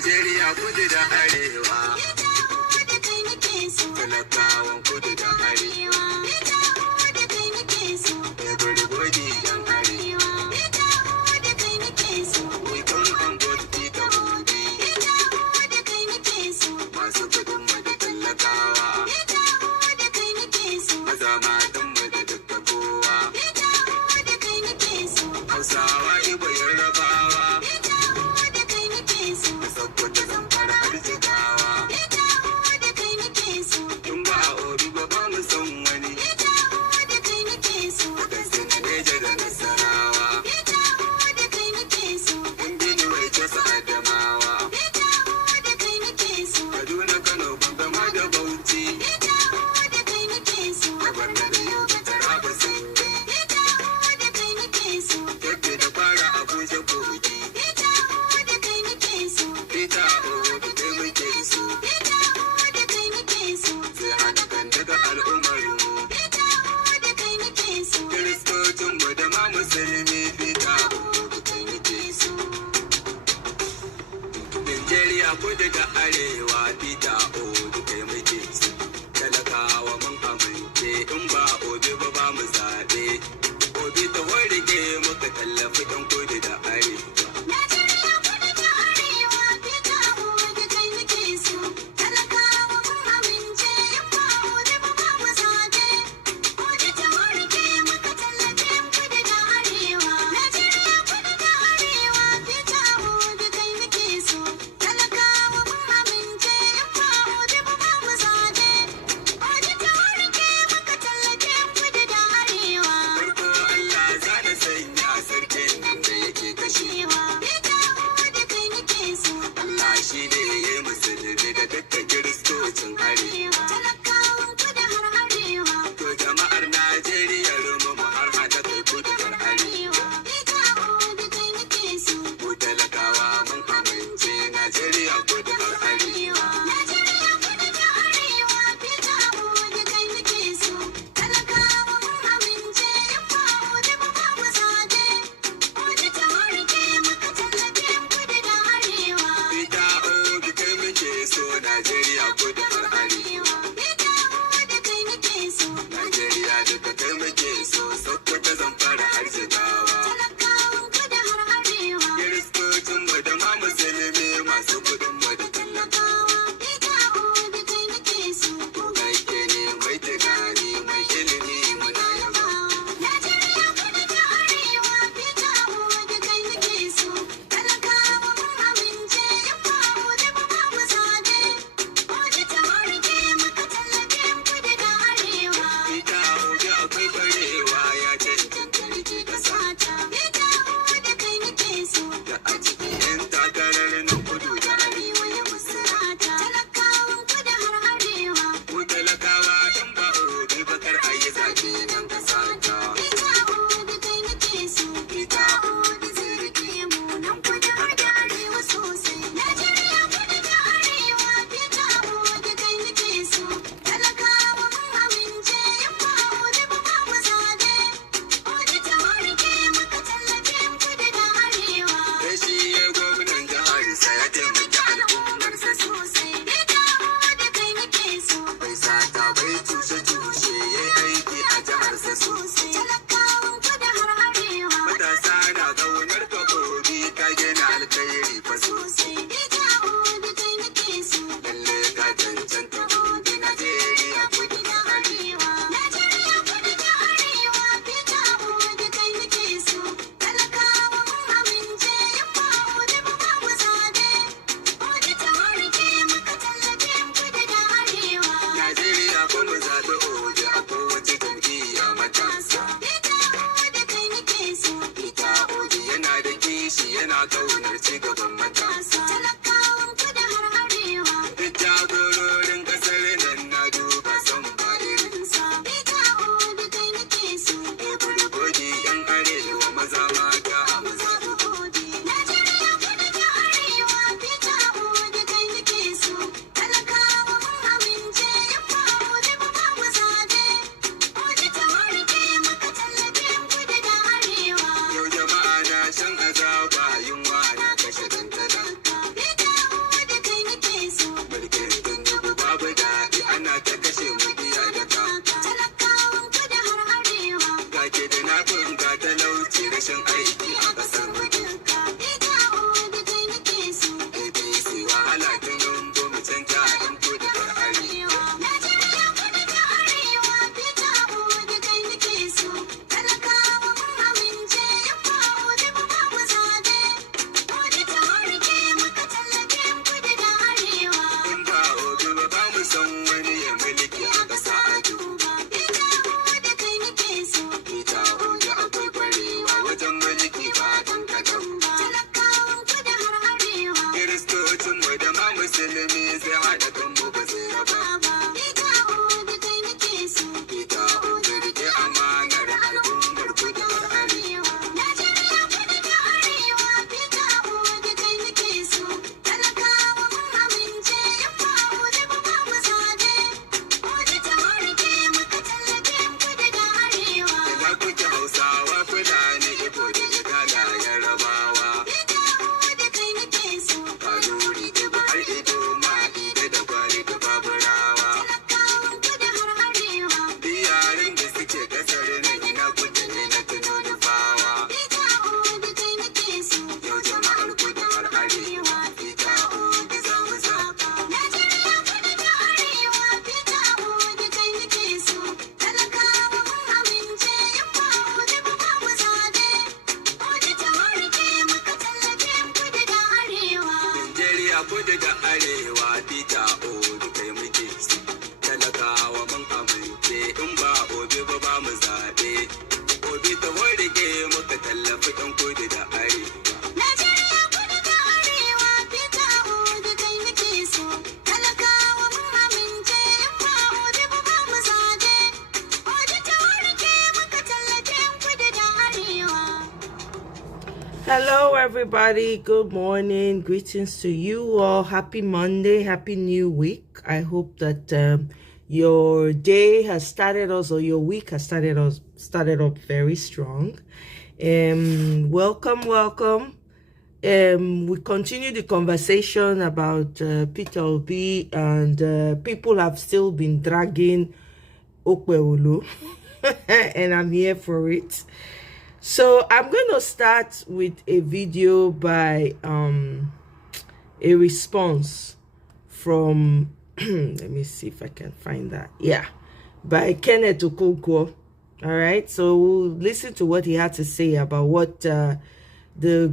Najeriya kudu da arewa, talakawan kudu da arewa, everybody yan arewa, we come on board Peter Obi, masu kudin mu da talakawa, maza matan mu da dukka kowa, Hausawa Igbo Yarbawa, Sokoto Zamfara har Jigawa, in ba Obi ba ba mu san wani, Katsina Neja da Nasarawa, in Benue Jos Adamawa, Kaduna Kano Bambama da Bauchi, da Barna da Yobe Taraba Sanke, Kebbi da Kwara Abuja Kogi, Peter Obi kai muke so, sai haɗa kan daga al'ummar mu, Kiristocin mu da ma musulmi Peter Obi kai muke so. Nigeria kudu da arewa Peter Obi kai muke so, talakawa mun amince in ba Obi ba ba mu zaɓe, Obi ta warke muka tallafi ɗan kudu da arewa. Farko Allah za na sanya sarkin nan da yake kashewa. Allah shi ne ya yi musulmi da dukkan kiristocin arewa. To jama'ar Najeriya rumu mu har hada kai kudu har arewa. Mu talakawa mun amince Najeriya kudu har arewa. Peter Obi kai muke so Najeriya kudu har arewa. Najeriya duka kai muke so Sokoto Zamfara har Jigawa. Kiristocin mu da ma musulmi masu kudin mu da talakawa. Ko gaike ne mai tunani mai ilimi muna yaba. Peter Obi akwai barewa ya cancanta rike kasa. Da a cikin 'yan takarar na kudu da arewa ya musaya. Mu talakawa in ba Obi ba kar a yi zaɓe nan kasa ta. Peter Obi zai rike mu nan kudu har da arewa sosai. Najeriya, rashin aiki a ƙasar mu duka. Ita da kai nake so. APC wahala tunan bo mu canja ɗan kudu da arewa. Najeriya kudu da arewa. Ita da kai nake so. Talakawa mun amince in ba obi ba mu zaɓe. Obi ta warke muka tallafe kudu da arewa. In ba obi ba mu san wani ya mulki a ƙasa a duba. Ita da kai nake so. Ita obi akwai kwarewa wajen mulki ba ɗan kaɗan ba. Talakawan kudu har arewa. Kiristocin mu da ma musulmi sai haɗa kanmu ba zai raba. Ita da kai nake so. Ita obi rike amanar al'ummar kudu har arewa. Najeriya kudu da arewa. Ita da kai nake so. Talakawa mun amince in ba obi ba mu zaɓe. Obi ta warke muka tallafe kudu da arewa. Ina kuke Hausawa, Fulani, Igbo da Igala, Yarabawa. Ita da kai nake so. Kanuri, Igbo har Ido ma Ide da Gwari da Baburawa. Talakawan kudu har arewa. Duk yaren da suke ƙasar nan ina kuke ne na tuno nufawa. Ita da kai nake so. Yau jama'ar kudu har arewa. Ita obi za mu zaɓa. Najeriya kudu da arewa. Ita da kai nake so. Talakawa mun amince in ba obi ba mu zaɓe. Obi ta warke muka tallafe kudu da arewa. Najeriya kudu da arewa. Ita obi kai muke so. Talakawa mun amince in ba obi ba mu zaɓe. Obi ta warke muka tallafi ɗan kudu da arewa. Najeriya kudu da arewa. Ita da kai nake so. Talakawa mun amince in ba obi ba mu zaɓe. Obi ta warke muka tallafe kudu da arewa. Hello, everybody. Good morning. Greetings to you all. Happy Monday. Happy new week. I hope that your day has started us, or your week has started up very strong. Welcome. We continue the conversation about Peter Obi, and people have still been dragging Okweolu, and I'm here for it. So I'm going to start with a video by a response from let me see if I can find that. Yeah, by Kenneth Okonkwo. All right, so we'll listen to what he had to say about what the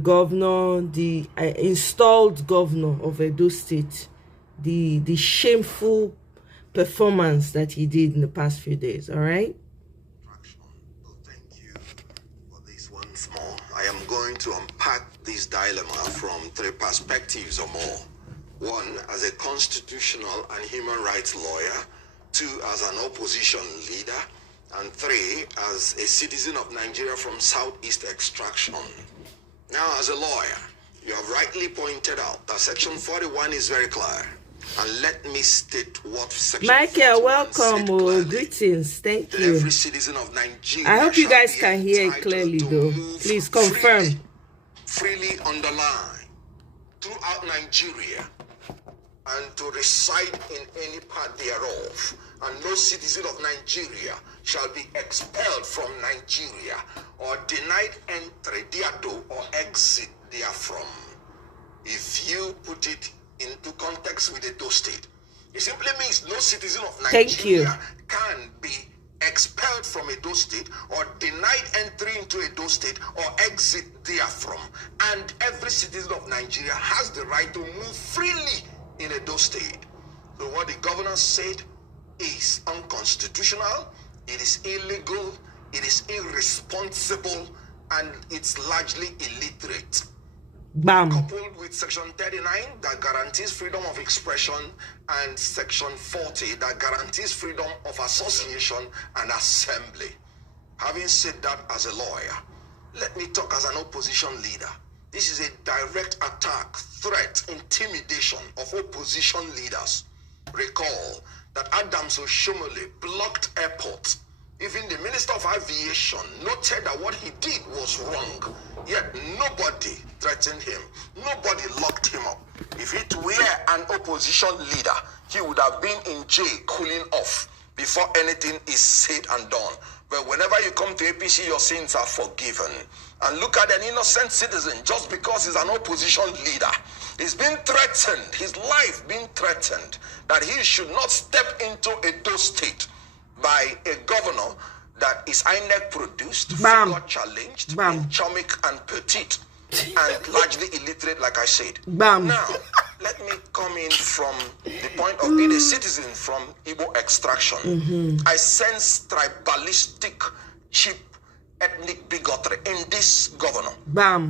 governor, the installed governor of Edo State, the shameful performance that he did in the past few days. All right. Thank you for this once more. I am going to unpack this dilemma from three perspectives or more. One, as a constitutional and human rights lawyer. Two, as an opposition leader. And three, as a citizen of Nigeria from Southeast extraction. Now, as a lawyer, you have rightly pointed out that Section 41 is very clear. And let me state what Section Michael, 41 welcome. said clearly. Greetings. Thank That you. every citizen of Nigeria I hope you shall guys be can hear it entitled clearly, to though. move Please confirm. freely underline throughout Nigeria and to reside in any part thereof. And no citizen of Nigeria shall be expelled from Nigeria or denied entry thereto or exit therefrom. If you put it into context with Edo State, it simply means no citizen of Thank you. Nigeria can be expelled from Edo State or denied entry into Edo State or exit therefrom. And every citizen of Nigeria has the right to move freely in Edo State. So what the governor said is unconstitutional, it is illegal, it is irresponsible, and it's largely illiterate. Bam. Coupled with Section 39 that guarantees freedom of expression and Section 40 that guarantees freedom of association and assembly. Having said that, as a lawyer, let me talk as an opposition leader. This is a direct attack, threat, intimidation of opposition leaders. Recall that Adams Oshomole blocked airports. Even the Minister of Aviation noted that what he did was wrong. Yet nobody threatened him. Nobody locked him up. If it were an opposition leader, he would have been in jail cooling off before anything is said and done. But whenever you come to APC, your sins are forgiven. And look at an innocent citizen just because he's an opposition leader. He's been threatened, his life being threatened, that he should not step into Edo State by a governor that is INEC produced, figure challenged, chamic and petite, and largely illiterate, like I said. Now, let me come in from the point of being a citizen from Igbo extraction. I sense tribalistic, cheap, ethnic bigotry in this governor.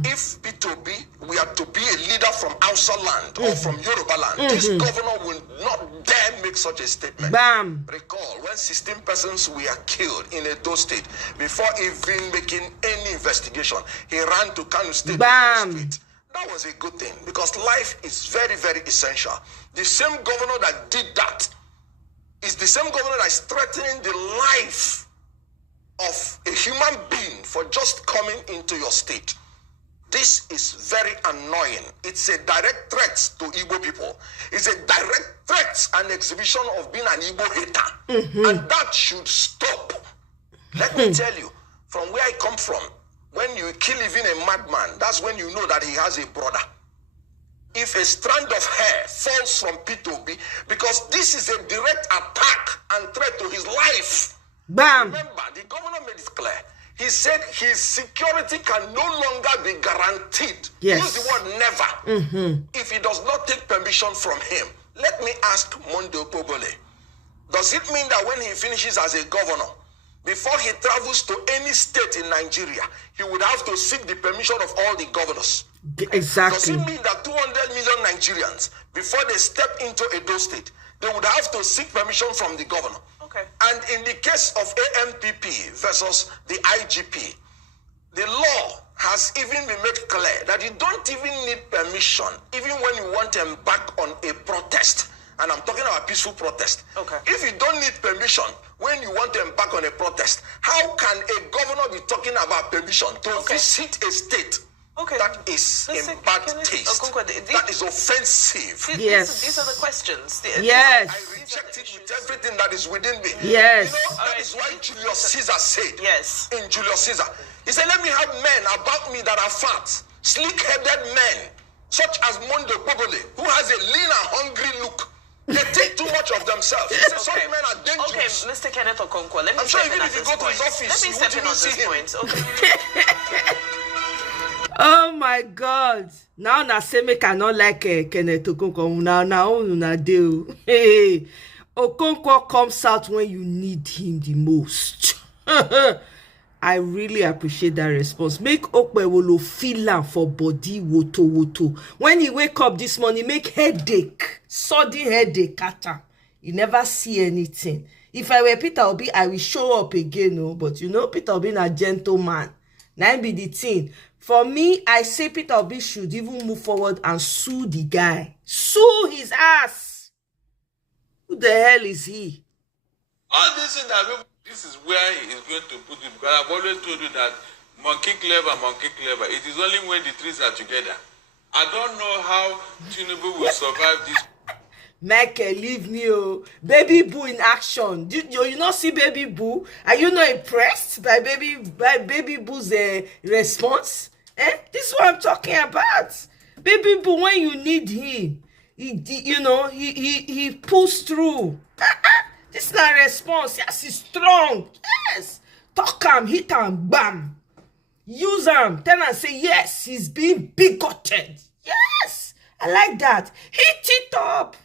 If P2B, we are to be a leader from Hausa land or from Yoruba land, this governor will not dare make such a statement. Recall when 16 persons were killed in Edo State, before even making any investigation, he ran to Kano State. That was a good thing, because life is very, very essential. The same governor that did that is the same governor that is threatening the life of a human being for just coming into your state. This is very annoying. It's a direct threat to Igbo people. It's a direct threat and exhibition of being an Igbo hater. And that should stop. Let me tell you, from where I come from, when you kill even a madman, that's when you know that he has a brother. If a strand of hair falls from P2B, because this is a direct attack and threat to his life. Remember, the governor made it clear. He said his security can no longer be guaranteed. Use the word never. If he does not take permission from him. Let me ask Mondo Pobole. Does it mean that when he finishes as a governor, before he travels to any state in Nigeria, he would have to seek the permission of all the governors? Exactly. Does it mean that 200 million Nigerians, before they step into Edo State, they would have to seek permission from the governor? And in the case of AMPP versus the IGP, the law has even been made clear that you don't even need permission, even when you want to embark on a protest. And I'm talking about peaceful protest. If you don't need permission when you want to embark on a protest, how can a governor be talking about permission to visit a state? That is in bad taste. That is offensive. These are the questions. I reject it with everything that is within me. You know, that is why Julius Caesar said, in Julius Caesar, he said, let me have men about me that are fat, sleek-headed men, such as Mondo Pobole, who has a lean and hungry look. They think too much of themselves. He said, some men are dangerous. Mr. Kenneth Okonkwo, let me I'm sure even if you go to his office, let me step in on this point. Oh my God! Now na say make I not like Kenneth Okonkwo. Now una do. Hey, Okonkwo comes out when you need him the most. I really appreciate that response. Make Okpewolo feel am for body woto. When he wake up this morning, make headache, sudden headache at am. You never see anything. If I were Peter Obi, I will show up again. No, but you know Peter Obi a gentleman. Now be the thing. For me, I say Peter Obi should even move forward and sue the guy. Sue his ass. Who the hell is he? All this thing that this is where he is going to put it, because I've always told you that monkey clever. It is only when the trees are together. I don't know how Tinubu will survive this. Michael, leave me, oh. Baby Boo in action. You not see Baby Boo? Are you not impressed by Baby Boo's response? This is what I'm talking about. Baby Boo, when you need him, he pulls through. This is not a response. Yes, he's strong. Yes. Talk him, hit him, bam. Use him. Tell him, say, yes, he's being bigoted. Yes. I like that. Hit it up.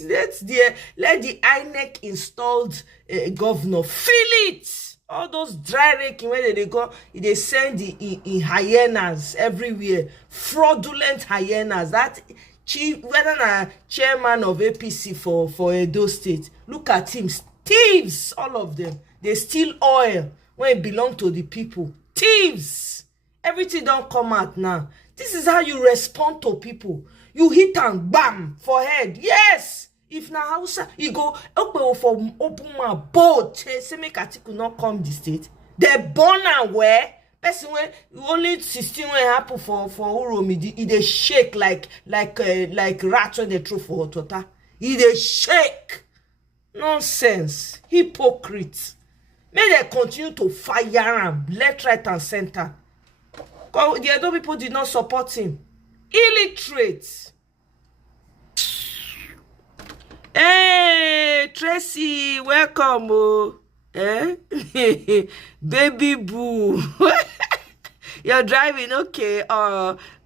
Let the INEC installed governor feel it. All those dry raking when they go, they send the hyenas everywhere, fraudulent hyenas. That chief, whether na chairman of APC for Edo State, look at him, thieves, all of them. They steal oil when it belong to the people. Thieves. Everything don't come out now. This is how you respond to people. You hit and bam for head. Yes. If na Hausa, you go open for open my boat. Say make Atiku not come the state. They born and where person when only 16 when happen for Uromi. They shake like rats when they throw for hot water. They shake. Nonsense. Hypocrites. May they continue to fire them left, right, and center. The Edo people did not support him. Illiterate. Hey, Tracy, welcome. Oh. Eh? Baby boo. You're driving, okay.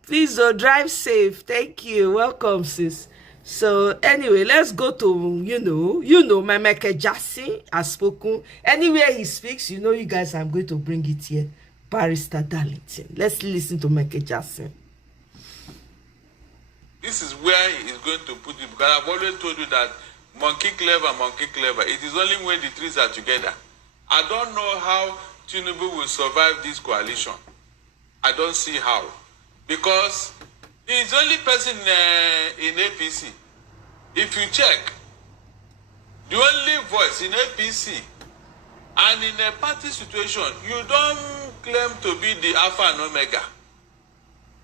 Please drive safe. Thank you. Welcome, sis. So anyway, let's go to my Michael Jackson has spoken. Anywhere he speaks, you guys, I'm going to bring it here. Barrister Darlington. Let's listen to Michael Jackson. This is where he is going to put it, because I've always told you that monkey clever. It is only when the trees are together. I don't know how Tinubu will survive this coalition. I don't see how, because he is the only person in APC. If you check, the only voice in APC, and in a party situation, you don't claim to be the Alpha and Omega.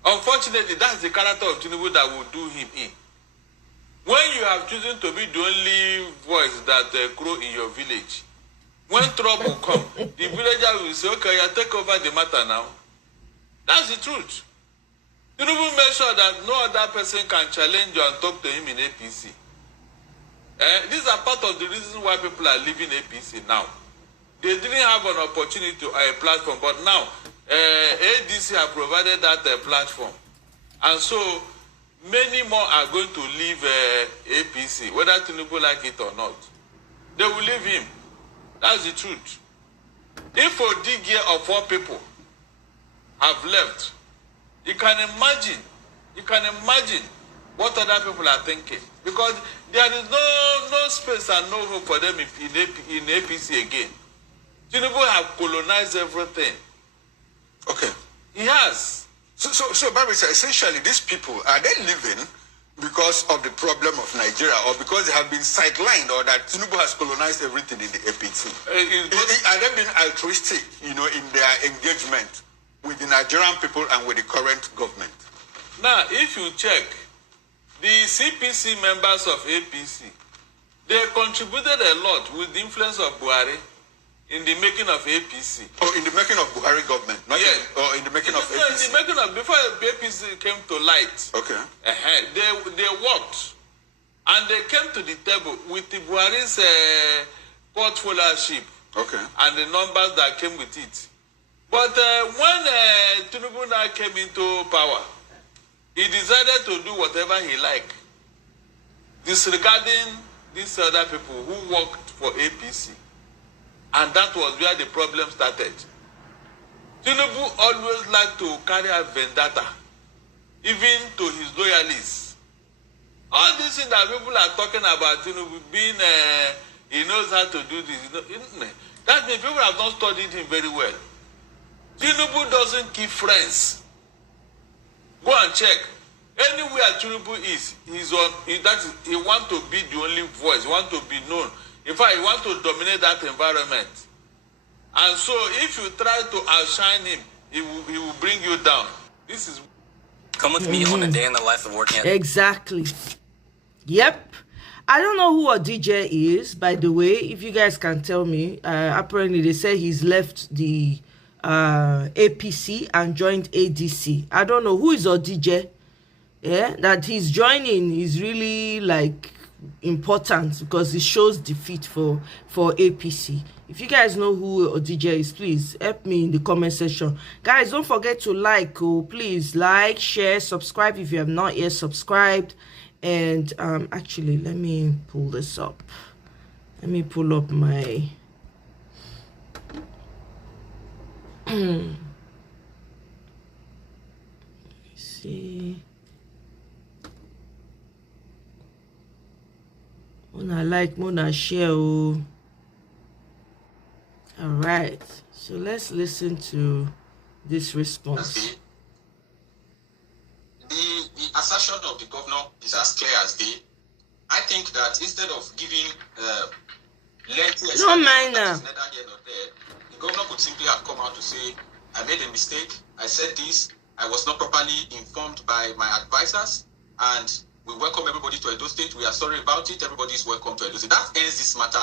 Unfortunately, that's the character of Tinubu that will do him in. When you have chosen to be the only voice that grow in your village, when trouble come, the villager will say, okay, you take over the matter now. That's the truth. Tinubu make sure that no other person can challenge you and talk to him in APC. These are part of the reasons why people are leaving APC now. They didn't have an opportunity to a platform, but now ADC have provided that platform. And so many more are going to leave APC, whether Tinubu like it or not. They will leave him. That's the truth. If Odigye of 4 people have left, you can imagine what other people are thinking. Because there is no space and no hope for them in APC again. Tinubu have colonized everything. Okay. He has. So Barrister, essentially, these people, are they living because of the problem of Nigeria, or because they have been sidelined, or that Tinubu has colonized everything in the APC? Are they being altruistic, in their engagement with the Nigerian people and with the current government? Now, if you check, the CPC members of APC, they contributed a lot with the influence of Buhari in the making of APC. Oh, in the making of Buhari government? Not yes. Or in the making of APC? No, in the making of, before APC came to light. Okay. They worked, and they came to the table with the Buhari's portfolioship. Okay. And the numbers that came with it. But when Tinubu now came into power, he decided to do whatever he liked, disregarding these other people who worked for APC. And that was where the problem started. Tinubu always liked to carry out vendetta, even to his loyalists. All these things that people are talking about Tinubu being, he knows how to do this. That means people have not studied him very well. Tinubu doesn't keep friends. Go and check. Anywhere Tinubu is, he wants to be the only voice. He wants to be known. In fact, he wants to dominate that environment. And so, if you try to outshine him, he will bring you down. This is. Come with me on a day in the life of working. Exactly. Yep. I don't know who a DJ is, by the way. If you guys can tell me, apparently they say he's left the APC and joined ADC. I don't know who is a DJ. Yeah, that he's joining is really like important because it shows defeat for APC. If you guys know who a DJ is, please help me in the comment section. Guys, don't forget to like. Please like, share, subscribe if you have not yet subscribed. And actually, let me pull this up. Let me pull up my see. Mona like, Mona share. All right, so let's listen to this response. The assertion of the governor is as clear as day. I think that instead of giving lengthy don't mind now. Neither here nor there, the governor could simply have come out to say, I made a mistake, I said this, I was not properly informed by my advisors, and we welcome everybody to Edo State. We are sorry about it. Everybody is welcome to Edo State. That ends this matter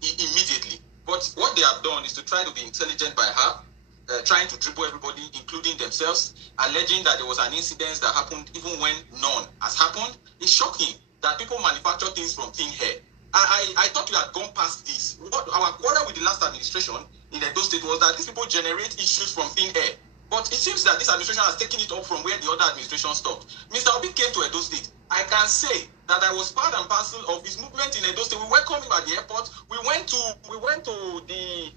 immediately. But what they have done is to try to be intelligent by half trying to dribble everybody, including themselves, alleging that there was an incident that happened even when none has happened. It's shocking that people manufacture things from thin air. I thought we had gone past this. Our quarrel with the last administration in Edo State was that these people generate issues from thin air. But it seems that this administration has taken it up from where the other administration stopped. Mr. Obi came to Edo State. I can say that I was part and parcel of his movement in Edo State. We welcomed him at the airport. We went to the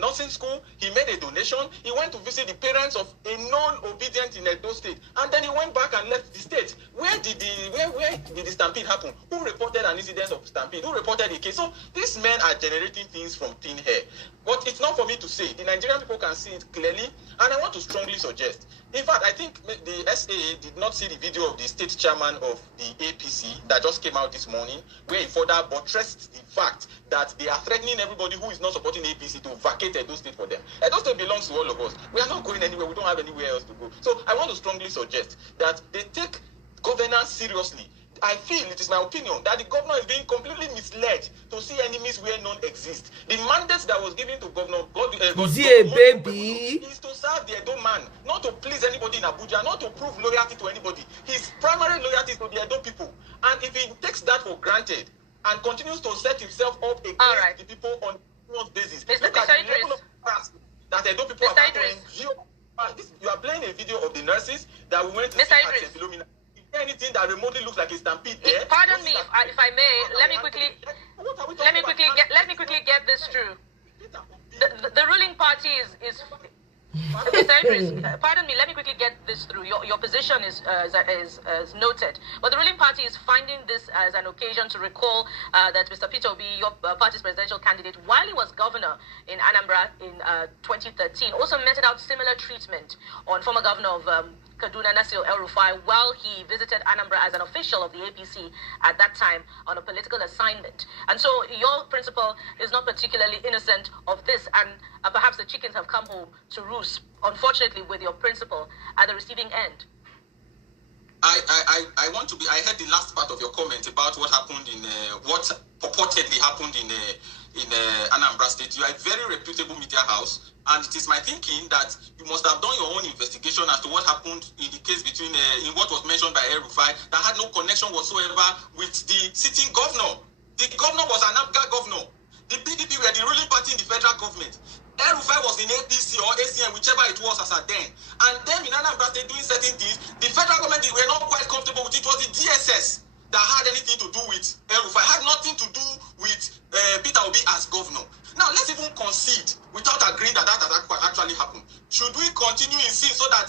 nursing school. He made a donation. He went to visit the parents of a non-obedient in Edo State, and then he went back and left the state. Where did the stampede happen? Who reported an incident of stampede? Who reported a case? So these men are generating things from thin air. But it's not for me to say. The Nigerian people can see it clearly, and I want to strongly suggest. In fact, I think the SAA did not see the video of the state chairman of the APC that just came out this morning, where he further buttressed the fact that they are threatening everybody who is not supporting APC to vacate Edo State for them. Edo State belongs to all of us. We are not going anywhere. We don't have anywhere else to go. So I want to strongly suggest that they take governance seriously. I feel, it is my opinion, that the governor is being completely misled to see enemies where none exist. The mandate that was given to Governor baby is to serve the Edo man, not to please anybody in Abuja, not to prove loyalty to anybody. His primary loyalty is to the Edo people. And if he takes that for granted and continues to set himself up against the people on a basis, look at the level of trust that Edo people are going to endure. You are playing a video of the nurses that we went to see at Philomena. Anything that remotely looks like a stampede there. Pardon me, if I may. Let me quickly get this through. The ruling party is Mr. Idris, pardon me. Let me quickly get this through. Your position is noted, but the ruling party is finding this as an occasion to recall that Mr. Peter Obi, your party's presidential candidate, while he was governor in Anambra in 2013, also meted out similar treatment on former governor of Kaduna Nasir El-Rufai while he visited Anambra as an official of the APC at that time on a political assignment. And so your principal is not particularly innocent of this, and perhaps the chickens have come home to roost, unfortunately, with your principal at the receiving end. I want to be. I heard the last part of your comment about what happened in what purportedly happened in Anambra State. You are a very reputable media house, and it is my thinking that you must have done your own investigation as to what happened in the case between in what was mentioned by El-Rufai that had no connection whatsoever with the sitting governor. The governor was an Abga governor. The PDP were the ruling party in the federal government. El-Rufai was in APC or ACN, whichever it was as at then. And then in Anambra State doing certain things, the federal government, they were not quite comfortable with it. It was the DSS that had anything to do with El-Rufai. It had nothing to do with Peter Obi as governor. Now, let's even concede without agreeing that that has actually happened. Should we continue in sin so that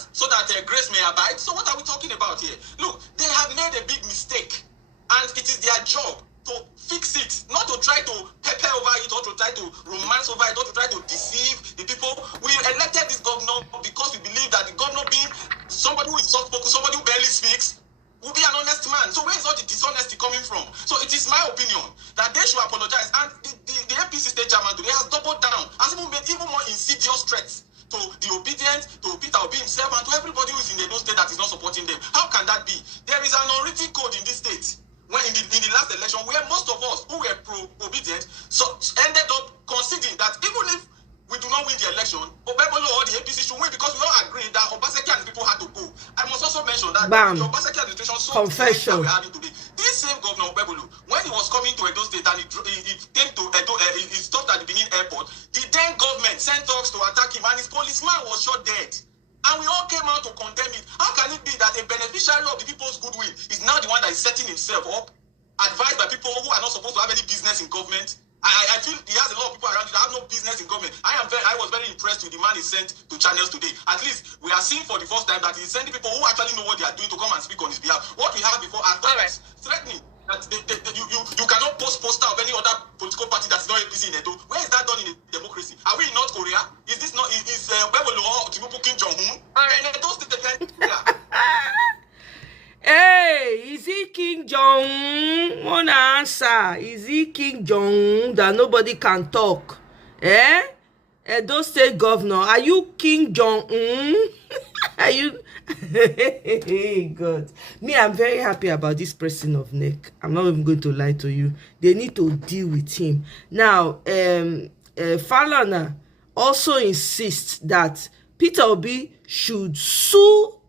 grace may abide? So what are we talking about here? Look, they have made a big mistake, and it is their job to fix it, not to try to pepper over it or to try to romance over it or to try to deceive the people. We elected this governor because we believe that the governor, being somebody who is soft-spoken, somebody who barely speaks, will be an honest man. So where is all the dishonesty coming from? So it is my opinion that they should apologize. And the APC state chairman today has doubled down, has even made even more insidious threats to the obedient, to Peter Obi himself, and to everybody who is in the state that is not supporting them. How can that be? There is an unwritten code in this state. When in the last election, where most of us who were pro-obedient ended up conceding that even if we do not win the election, Obebolo or the APC should win, because we all agree that Obaseki and the people had to go. I must also mention that the Obaseki administration saw the that we're having today. This same governor Obebolo, when he was coming to Edo State and he came to Edo, he stopped at the Benin airport, the then government sent thugs to attack him, and his policeman was shot dead. And we all came out to condemn it. How can it be that a beneficiary of the people's goodwill is now the one that is setting himself up, advised by people who are not supposed to have any business in government? I feel he has a lot of people around him that have no business in government. I was very impressed with the man he sent to channels today. At least we are seeing for the first time that he's sending people who actually know what they are doing to come and speak on his behalf. What we had before are threats, threatening that you cannot post poster of any other political party that's not APC in Edo. Where is that done in a democracy? Are we in North Korea? Is this not Bebolo or Tinubu Kim Jong-un? Hey, is it King Jong-un? One answer. Is it King Jong-un that nobody can talk? Edo State Governor, are you King Jong-un? Are you? God. Me, I'm very happy about this pressing of neck. I'm not even going to lie to you. They need to deal with him. Now, Falana also insists that Peter Obi should sue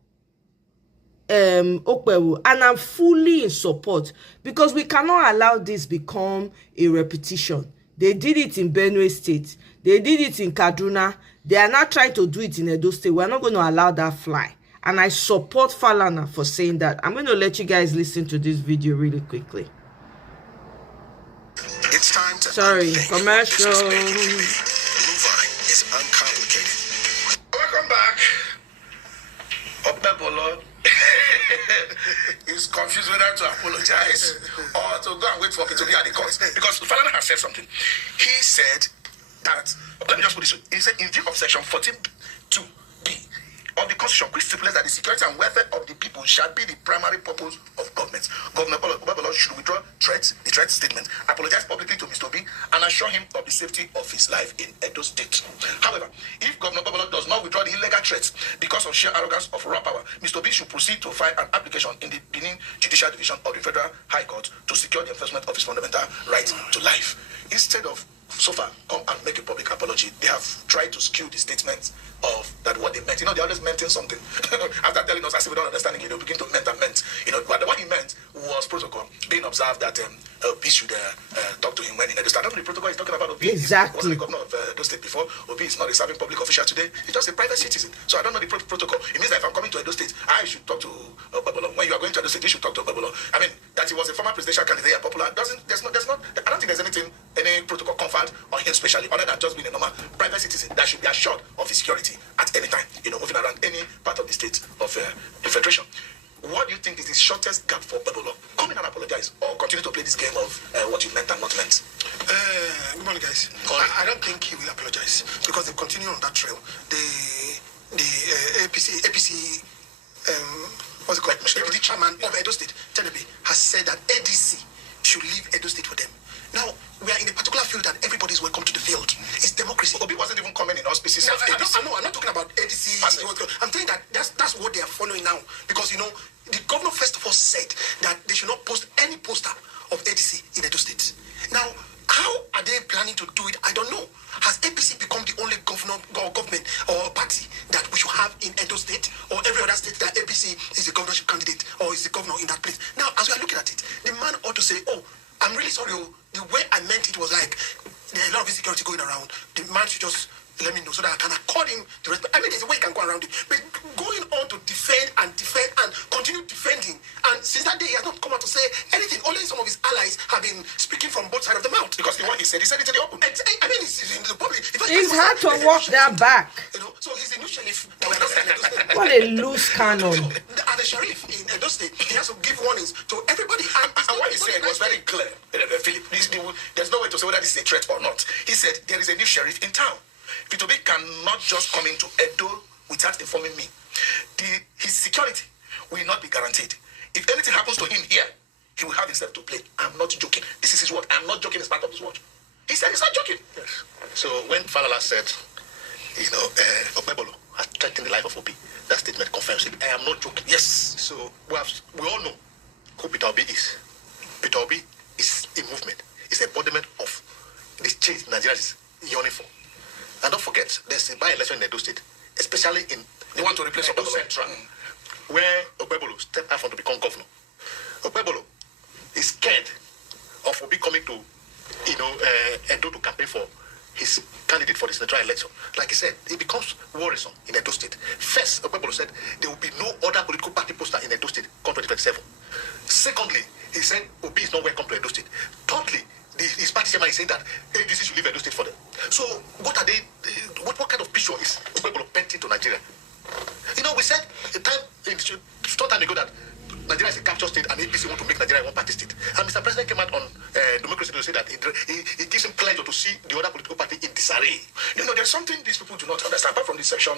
Okpewo, and I'm fully in support, because we cannot allow this become a repetition. They did it in Benue State, they did it in Kaduna, they are now trying to do it in Edo State. We're not going to allow that fly, and I support Falana for saying that. I'm going to let you guys listen to this video really quickly. It's time to commercial. Moving is uncomplicated. Welcome back. Okpebolo is confused whether to apologize or to go and wait for it to be at the court. Because Falana has said something. He said that, let me just put this way. He said, in view of section 14(2)(b) of the Constitution, which stipulates that the security and welfare of the people shall be the primary purpose of government, Governor Okpebolo should withdraw the threat statement, apologize publicly to Mr. Obi, and assure him of the safety of his life in Edo State. However, if Governor Okpebolo does not withdraw the illegal threats because of sheer arrogance of raw power, Mr. Obi should proceed to file an application in the Benin Judicial Division of the Federal High Court to secure the enforcement of his fundamental right to life. Instead of so far come and make a public apology, they have tried to skew the statement of that what they meant. You know, they always meant something. After telling us as if we don't understand it, they begin to meant and meant. You know, but what he meant was protocol being observed that Obi should talk to him when in Edo State. I don't know the protocol he's talking about. Obi exactly. He wasn't the governor of Edo State before. Obi is not a serving public official today. He's just a private citizen. So I don't know the protocol. It means that if I'm coming to Edo State, I should talk to Okpebolo. When you are going to Edo State, you should talk to Okpebolo. I mean, that he was a former presidential candidate and popular. I don't think there's any protocol conferred on him specially, other than just being a normal private citizen that should be assured of his security at any time, you know, moving around any part of the state of the federation. What do you think is the shortest gap for Okpebolo? Come in and apologize, or continue to play this game of what you meant and not meant? Good morning, guys. I don't think he will apologize, because they continue on that trail. The APC what's it called? Deputy chairman of Edo State, Tenebi, has said that ADC should leave Edo State for them. Now, we are in a particular field and everybody is welcome to the field. It's democracy. Obi wasn't even coming in auspices of ADC. I know, I'm not talking about ADC. I'm saying that that's what they are following now. Because, you know, the governor first of all said that they should not post any poster of ADC in Edo State. Now, how are they planning to do it? I don't know. Has APC become the only government or party that we should have in Edo State, or every other state that APC is the governorship candidate or is the governor in that place? Now, as we are looking at it, the man ought to say, oh, I'm really sorry. The way I meant it was like there's a lot of insecurity going around. The man should just let me know so that I can accord him the respect. I mean, there's a way you can go around it. But going on to defend and continue defending, and since that day he has not come out to say anything. Only some of his allies have been speaking from both sides of the mouth. Because the one he said it in the open. I mean, it's in the public. It's hard to walk that back. You know, so he's the new sheriff that we're not saying Edo State. What a loose cannon. As the sheriff in Edo State, he has to give warnings to everybody. And what he said was very clear. Philip, there's no way to say whether this is a threat or not. He said there is a new sheriff in town. Peter Obi cannot just come into Edo without informing me. His security will not be guaranteed. If anything happens to him here, he will have himself to blame. I'm not joking. This is his word. I'm not joking. It's part of his word. He said he's not joking. Yes. So when Falala said, you know, Okpebolo has threatened the life of Obi, that statement confirms it. I am not joking. Yes. So we all know who Peter Obi is. Peter Obi is a movement. It's an embodiment of this change Nigeria is yearning for. And don't forget, there's a by-election in Edo State, especially in... They want to replace Edo Okpebolo Central, where Okpebolo stepped out to become governor. Okpebolo is scared of Obi coming to, you know, Edo to campaign for his candidate for the central election. Like he said, it becomes worrisome in Edo State. First, Okpebolo said there will be no other political party poster in Edo State come 2027. Secondly, he said Obi is not welcome to Edo State. Thirdly, his party chairman is saying that ADC should leave Edo State for them. So what are they? What kind of picture is Okpebolo painting to Nigeria? You know, we said short time ago that Nigeria is a capture state and APC want to make Nigeria a one-party state. And Mr. President came out on Democracy to say that it gives him pleasure to see the other political party in disarray. You know, there's something these people do not understand. Apart from the section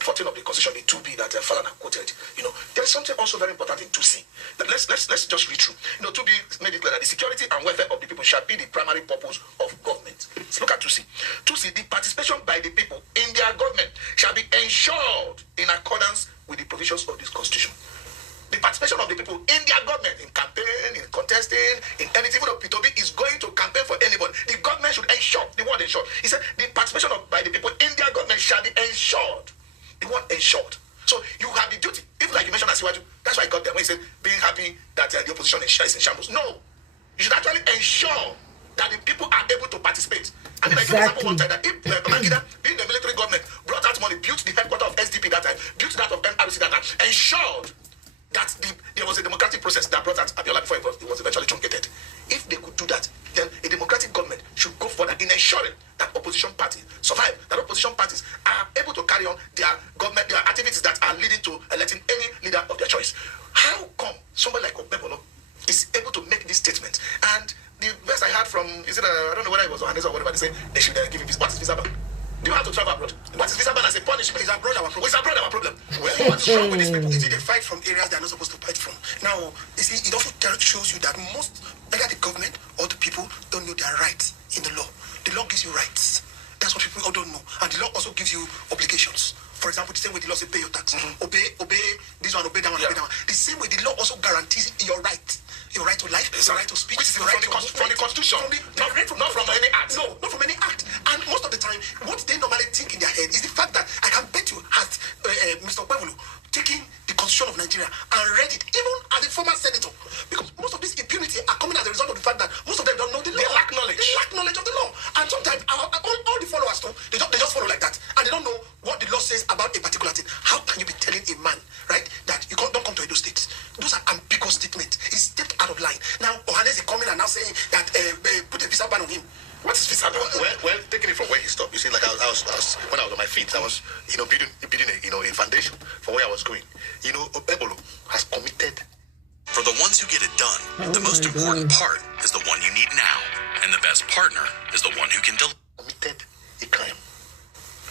14 of the Constitution, the 2B that Falana quoted, you know, there's something also very important in 2C. Let's just read through. You know, 2B made it clear that the security and welfare of the people shall be the primary purpose of government. Let's look at 2C. 2C, the participation by the people in their government shall be ensured in accordance with the provisions of this Constitution. the participation of the people in their government, in campaign, in contesting, in anything. Even though P2B is going to campaign for anybody, the government should ensure, the word ensured. He said the participation by the people in their government shall be ensured. The word ensured. So you have the duty. If like you mentioned Asiwaju, that's why I got there when he said being happy that the opposition is in shambles. No. You should actually ensure that the people are able to participate. I mean, exactly. I give example one time that if Babangida, being the military government, brought out money, built the headquarters of SDP that time, built that of MRC that time, ensured that there was a democratic process that brought out Abiola before it was eventually truncated. If they could do that, then a democratic government should go further in ensuring that opposition parties survive, that opposition parties are able to carry on their government, their activities that are leading to electing any leader of their choice. How come somebody like Obebolo is able to make this statement? And the best I heard from, I don't know whether it was Ohanes or whatever, they say they should give him what is visa ban? Do you have to travel abroad? What is visa ban as a punishment? Is abroad our problem? Is abroad our problem? Well, what's wrong with these people? Is it they fight from areas they are not supposed to fight from? Now, you see, it also shows you that most, either the government or the people don't know their rights in the law. The law gives you rights. That's what people all don't know. And the law also gives you obligations. For example, the same way the law says pay your tax. Obey this one, obey that one, obey that one. The same way the law also guarantees your right. Your right to life, your right to speech, which is your right from the Constitution. Not from any act. No, not from any act. And most of the time, what they normally think in their head is the fact that I can bet you has Mr. Obevulu taken the Constitution of Nigeria and read it, even as a former senator. Because most of this impunity are coming as a result of the fact that most of them don't know the law. They lack knowledge. They lack knowledge of the law. And sometimes all the followers too, they just follow like that. And they don't know what the law says about a particular thing. How can you be telling a man, right, that you don't come to Edo State? Those are ambiguous statements. He's stepped out of line. Now, Ohanes is coming and now saying that put a visa ban on him. What is visa ban? Well, taking it from where he stopped. You see, like I was when I was on my feet, I was, building a foundation for where I was going. Obebolo has committed. For the ones who get it done, the most important part is the one you need now, and the best partner is the one who can deliver. Committed a crime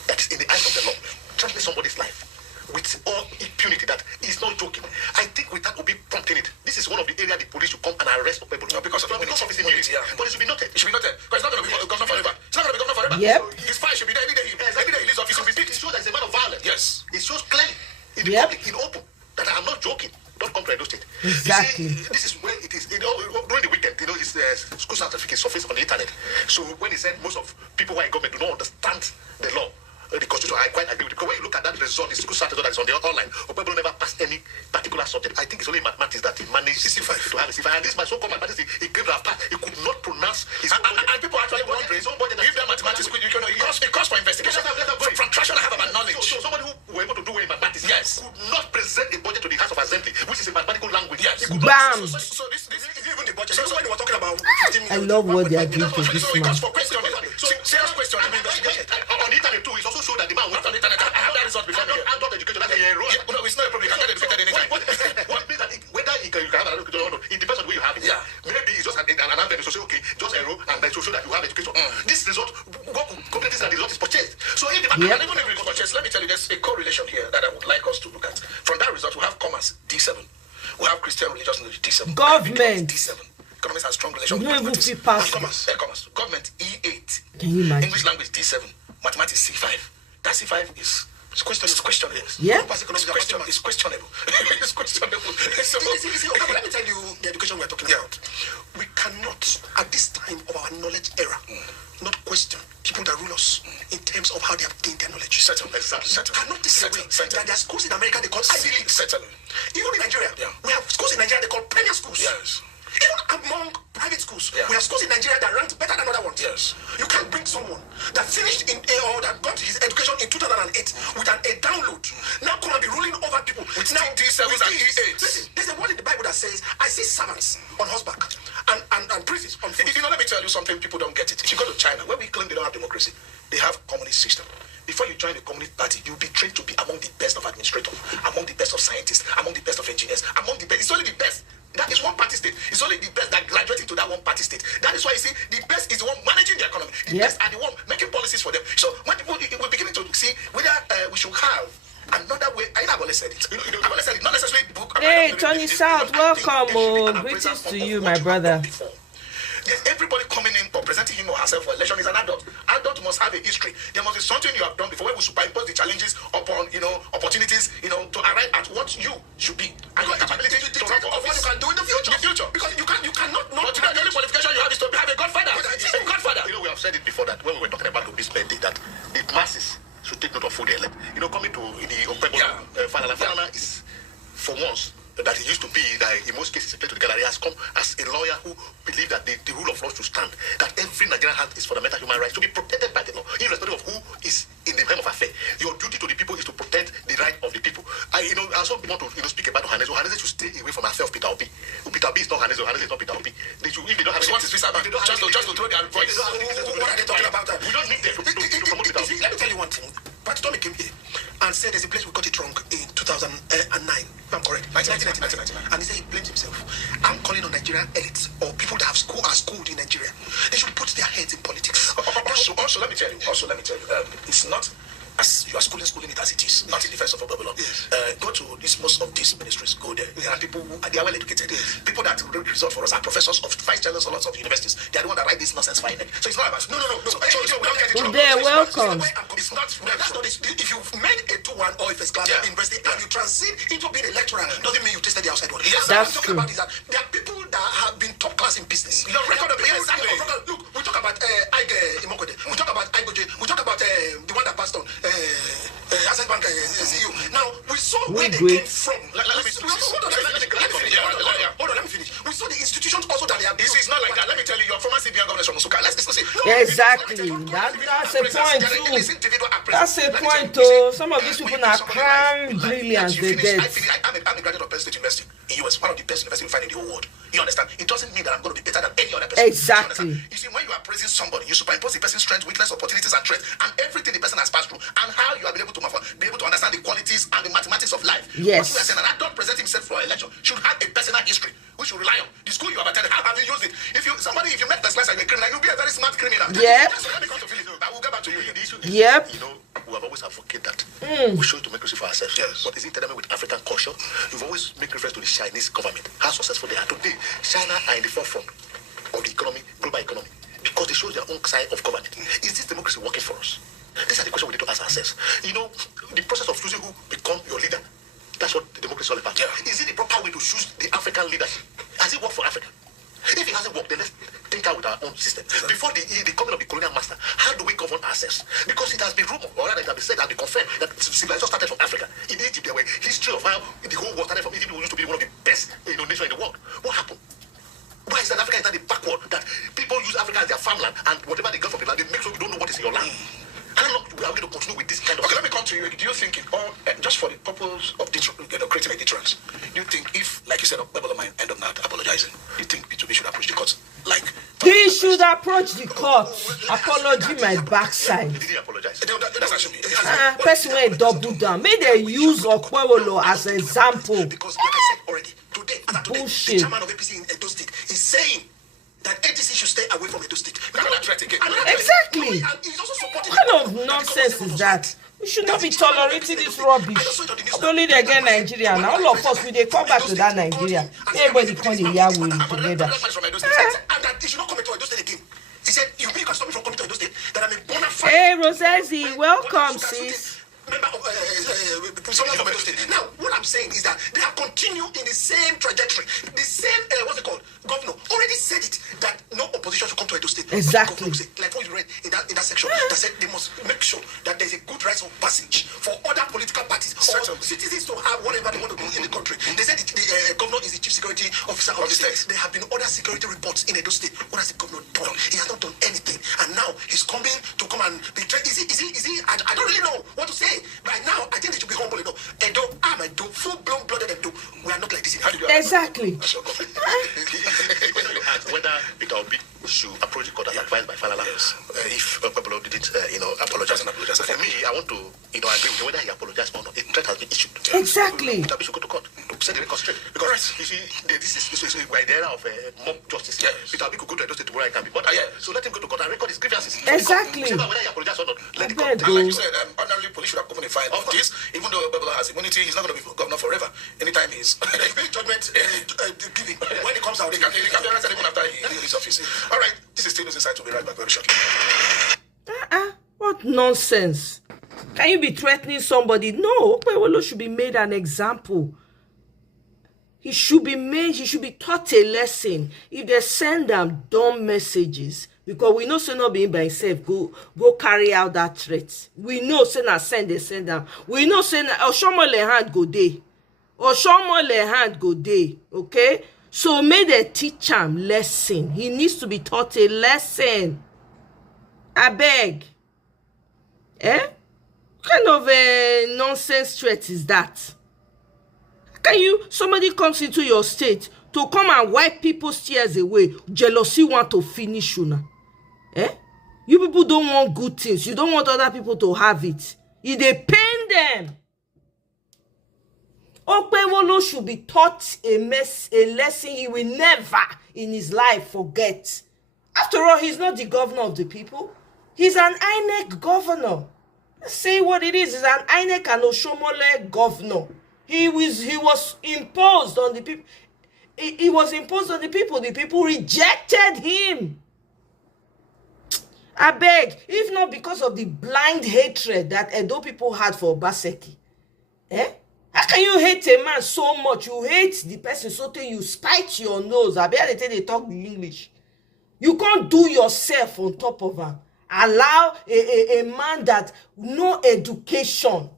that is in the eyes of the law, threatening somebody's life with all impunity. That is not joking. I think with that will be prompting it. This is one of the areas the police should come and arrest people. No, because of his immunity. Yeah. But it should be noted. It should be noted. Because it's not going to be governor forever. It's not going to be governor forever. Yep. So his file should be there any day. Any day he leaves office, he will be picked. It shows that he's a man of violence. Yes. It shows clearly in the public, in open, that I'm not joking. Don't come to Edo State. Exactly. You see, this is where it is. During the weekend, his school certificate surfaced on the internet. So when he said most of people who are in government do not understand the law, the Constitution, I quite agree with it. Because when you look at that result, the school certificate that is on the online, Obebolo never passed any particular subject. I think it's only mathematics that he managed to have a C5. And this is my so-called mathematics. He could have passed. He could not pronounce his own budget. And people actually wondering, if that mathematics, it costs for investigation. From traction, I have about knowledge. So somebody who were able to do well in mathematics could not present a budget to the House of Assembly, which is a mathematical language. Yes. Bam! So this is even the budget. So when they were talking about 15 I love what they are doing to this it man. calls for questioning. Serious question. On the internet too, it's also showed that the man Not on the internet. I have that result before me. adult education, that's a hero. No, it's not a problem. You can get educated anytime. What means that whether you can have an education or not, it depends on where you have it. Yeah. Maybe it's just an avenue to say, okay, just enroll and then to show that you have education. This result, competence and the result is purchased. So if the And even if it is purchased, let me tell you, there's a correlation here that I would like us to look at. From that result, we have commerce, D7. We have Christian religious knowledge, D7. Government. D7. Economics has strong relation You with don't even mathematics. feel past it. Commerce. Government, E8. Can you imagine? English language, D7. Mathematics, C5. That C5 is questionable. Yeah. It's questionable. It's questionable. So, okay, let me tell you the education we're talking about. We cannot, at this time of our knowledge era, not question people that rule us in terms of how they have gained their knowledge. Settle. Cannot take away that there are schools in America they call Ivy League. Settle. Even in Nigeria, we have schools in Nigeria they call premier schools. Yes. Even among private schools, we have schools in Nigeria that ranked better than other ones. Yes. You can't bring someone that finished or that got his education in 2008 with a download. Now come and be ruling over people. With now D7s and E8s. Listen, there's a word in the Bible that says, I see servants on horseback and princes on foot. Let me tell you something, people don't get it. If you go to China, where we claim they don't have democracy, they have communist system. Before you join the communist party, you'll be trained to be among the best of administrators, among the best of scientists, among the best of engineers, among the best. It's only the best. That is one party state. It's only the best that graduate into that one party state. That is why you see the best is the one managing the economy. The best are the one making policies for them. So when people we're beginning to see whether we should have another way. I have always said it. I've always said it. Not necessarily book. Hey, Tony South, welcome. Greetings to you, my brother. There's everybody coming in or presenting him or herself for election is an adult. Adult must have a a history. There must be something you have done before where we superimpose the challenges upon, opportunities, to arrive at what you should be. And your capability to run for office. What you can do in the future. Because you cannot know. But today, the only qualification you have is to have a godfather. A godfather. We have said it before that when we were talking about Obi's birthday, that the masses should take note of who they elect. Coming to the Okwebolo, Falana is, for once, that he used to be, that in most cases, to the gallery, has come as a lawyer who believes that the rule of law should stand, that every Nigerian has its fundamental human rights to be protected by the law, irrespective of who is in the helm of affair. Your duty to the people is to protect the right of the people. I also want to speak about Ohaneze. Ohaneze should stay away from affair of Peter Obi. Peter Obi is not Ohaneze. Ohaneze is not Peter Obi. They should, if they don't have what is this about? Just to throw their voice. What are they talking about? We don't need them to promote Peter Obi. Let me tell you one thing. Pat Tommy came here and said there's a place we got it wrong in 2009. I'm correct. 1999. And he said he blames himself. I'm calling on Nigerian elites or people that are schooled in Nigeria. They should put their heads in politics. Also, let me tell you. It's not as you are schooling it as it is, not in defense of Babylon. Yes. Go to most of these ministries. Go there. There are people who are well educated. Yes. People that result for us are professors of vice chancellors of universities. They are the ones that write this nonsense fine. So it's not about no. So we don't get it wrong. They're welcome. It's not. That's not. If you've made a 2-1 or a first class university and you transit into being a lecturer, doesn't mean you tasted the outside world. Yes, that's true. About is that there are people that have been top class in business. Look, we talk about Imokode. We talk about Igoje. We talk about the one that passed on. Access Bank CEO. Now we saw where they came from. Let me finish. We saw the institutions also that they have. This is not like that. Let me tell you, your former CBN governor from Musuka. Let's discuss it. Exactly. That's a point too. That's a point too. Some of these people are cram brilliant. They dead. I'm a graduate of Penn State University in US, one of the best universities you find in the whole world. You understand? It doesn't mean that I'm going to be better than any other person. Exactly. You see, when you are praising somebody, you superimpose the person's strengths, weakness, opportunities, and threats, and everything the person has passed through, and how you are able to understand the qualities and the mathematics of life. Yes. What we are saying, and I don't present himself for election, should have a personal history, which you rely on. The school you have attended, how have you used it? If you met first class and you're a criminal, you'll be a very smart criminal. Yep. So let me come to Philip. I will get back to you. The issue is, yep. We have always advocated that we show democracy for ourselves. Yes. But is it enemy with African culture? You've always make reference to the Chinese government, how successful they are today. China are in the forefront of the economy, global economy, because they show their own side of government. Is this democracy working for us? These are the questions we need to ask ourselves. The process of choosing who become your leader, that's what the democracy is all about. Yeah. Is it the proper way to choose the African leadership? Has it worked for Africa? If it hasn't worked, then let's think out with our own system. Before the coming of the colonial master, how do we govern ourselves? Because it has been rumored, or rather it has been said and been confirmed that civilization started from Africa. In Egypt, there were history of how the whole world started from Egypt. We used to be one of the best nations in the world. What happened? Why is that Africa is not the backward? That people use Africa as their farmland, and whatever they get from the land, they make sure you don't know what is in your land. How long are we going to continue with this kind of... Okay, let me come to you. Do you think, just for the purpose of creating a deterrence, do you think if, like you said, Babylon might end up not apologizing, do you think P2B should approach the court like... He should approach the court. Apology my backside. Did he apologize? That's actually... Person will double down. May they use Okwewolo as an example. Because, like I said already, today, bullshit. The chairman of APC in Edo State is saying that ATC should stay away from Edo State. Exactly. What kind of nonsense is that? We should not be tolerating this rubbish. Not only they get Nigeria, now all of us, we they come back to that Nigeria. Everybody come the year with together. And that they should not come to Edo State again. He said, you can stop me from coming to Edo State, that I'm a bona fide... Hey, Rosesi, welcome, sis. Member of from Edo State. Now, what I'm saying is that they have continued in the same trajectory. The same, governor already said it, that no opposition should come to Edo State. Exactly. Like what you read in that section, that said they must make sure that there's a good rights of passage for other political parties or citizens to have whatever they want to do in the country. They said the governor is the chief security officer of the state. There have been other security reports in Edo State. What has the governor done? He has not done anything. And now he's coming to come and betray. Is he? I don't really know what to say. Right now, I think they should be humble enough. Edo, full-blown blooded Edo. We are not like this. Exactly. Whether Peter Obi should approach the court as advised by Falana, if Pablo didn't, apologize. For me, I want to, agree with whether he apologized or not. A threat has been issued. Exactly. Peter Obi should go to court to set the record straight. Because you see, this is we're in the era of mob justice. Yes. Peter Obi could go to Edo State to where I can be. But so let him go to court and record his grievances. Exactly. Whether he apologized or not, let the court. And like you said, ordinarily police should have given a fine of this. Even though Babylon has immunity, he's not going to be governor forever. Anytime he's judgment giving. When it comes out, they can be arrested even after he leaves office. All right, this is still News Insight. We'll be right back very shortly. What What nonsense. Can you be threatening somebody? No, Okpewolo should be made an example. He should be taught a lesson. If they send them dumb messages, because we know say not being by himself, go carry out that threat. We know say na send them. We know say na Oshomole hand go day. Oshomole hand go day. Okay? So may they teach him lesson. He needs to be taught a lesson. I beg. What kind of a nonsense threat is that? Can you, somebody comes into your state to come and wipe people's tears away, jealousy want to finish you now? You people don't want good things. You don't want other people to have it. It dey pain them. Okpewolo should be taught a lesson he will never in his life forget. After all, he's not the governor of the people. He's an INEC governor. Let's say what it is. He's an INEC and Oshomole governor. He was imposed on the people. He was imposed on the people. The people rejected him. I beg, if not because of the blind hatred that Edo people had for Obaseki. How can you hate a man so much? You hate the person so till you spite your nose. I bet they talk the English. You can't do yourself on top of him. Allow a man that no education.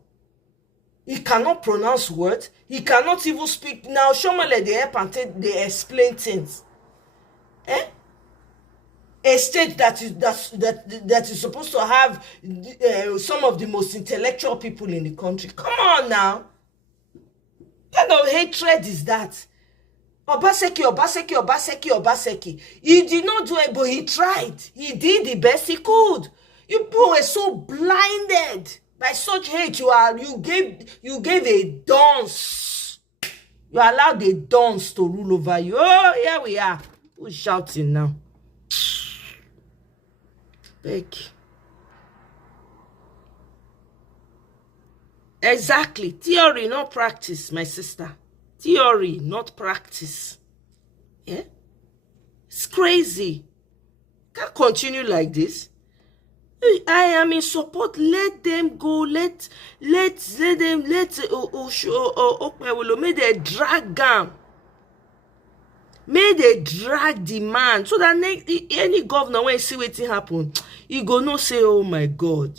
He cannot pronounce words. He cannot even speak. Now, Shomale, they explain things. A state that is supposed to have some of the most intellectual people in the country. Come on now. What kind of hatred is that? Obaseki. He did not do it, but he tried. He did the best he could. You people were so blinded by such hate. You gave a dance. You allowed a dance to rule over you. Oh, here we are. Who's shouting now? Beg. Exactly. Theory, not practice, my sister. Theory, not practice. Yeah? It's crazy. Can't continue like this. I am in support. Let them go. Let Okpewolo, may they drag them. May they drag the man. So that any governor, when he see what happen, he go no say, oh my God.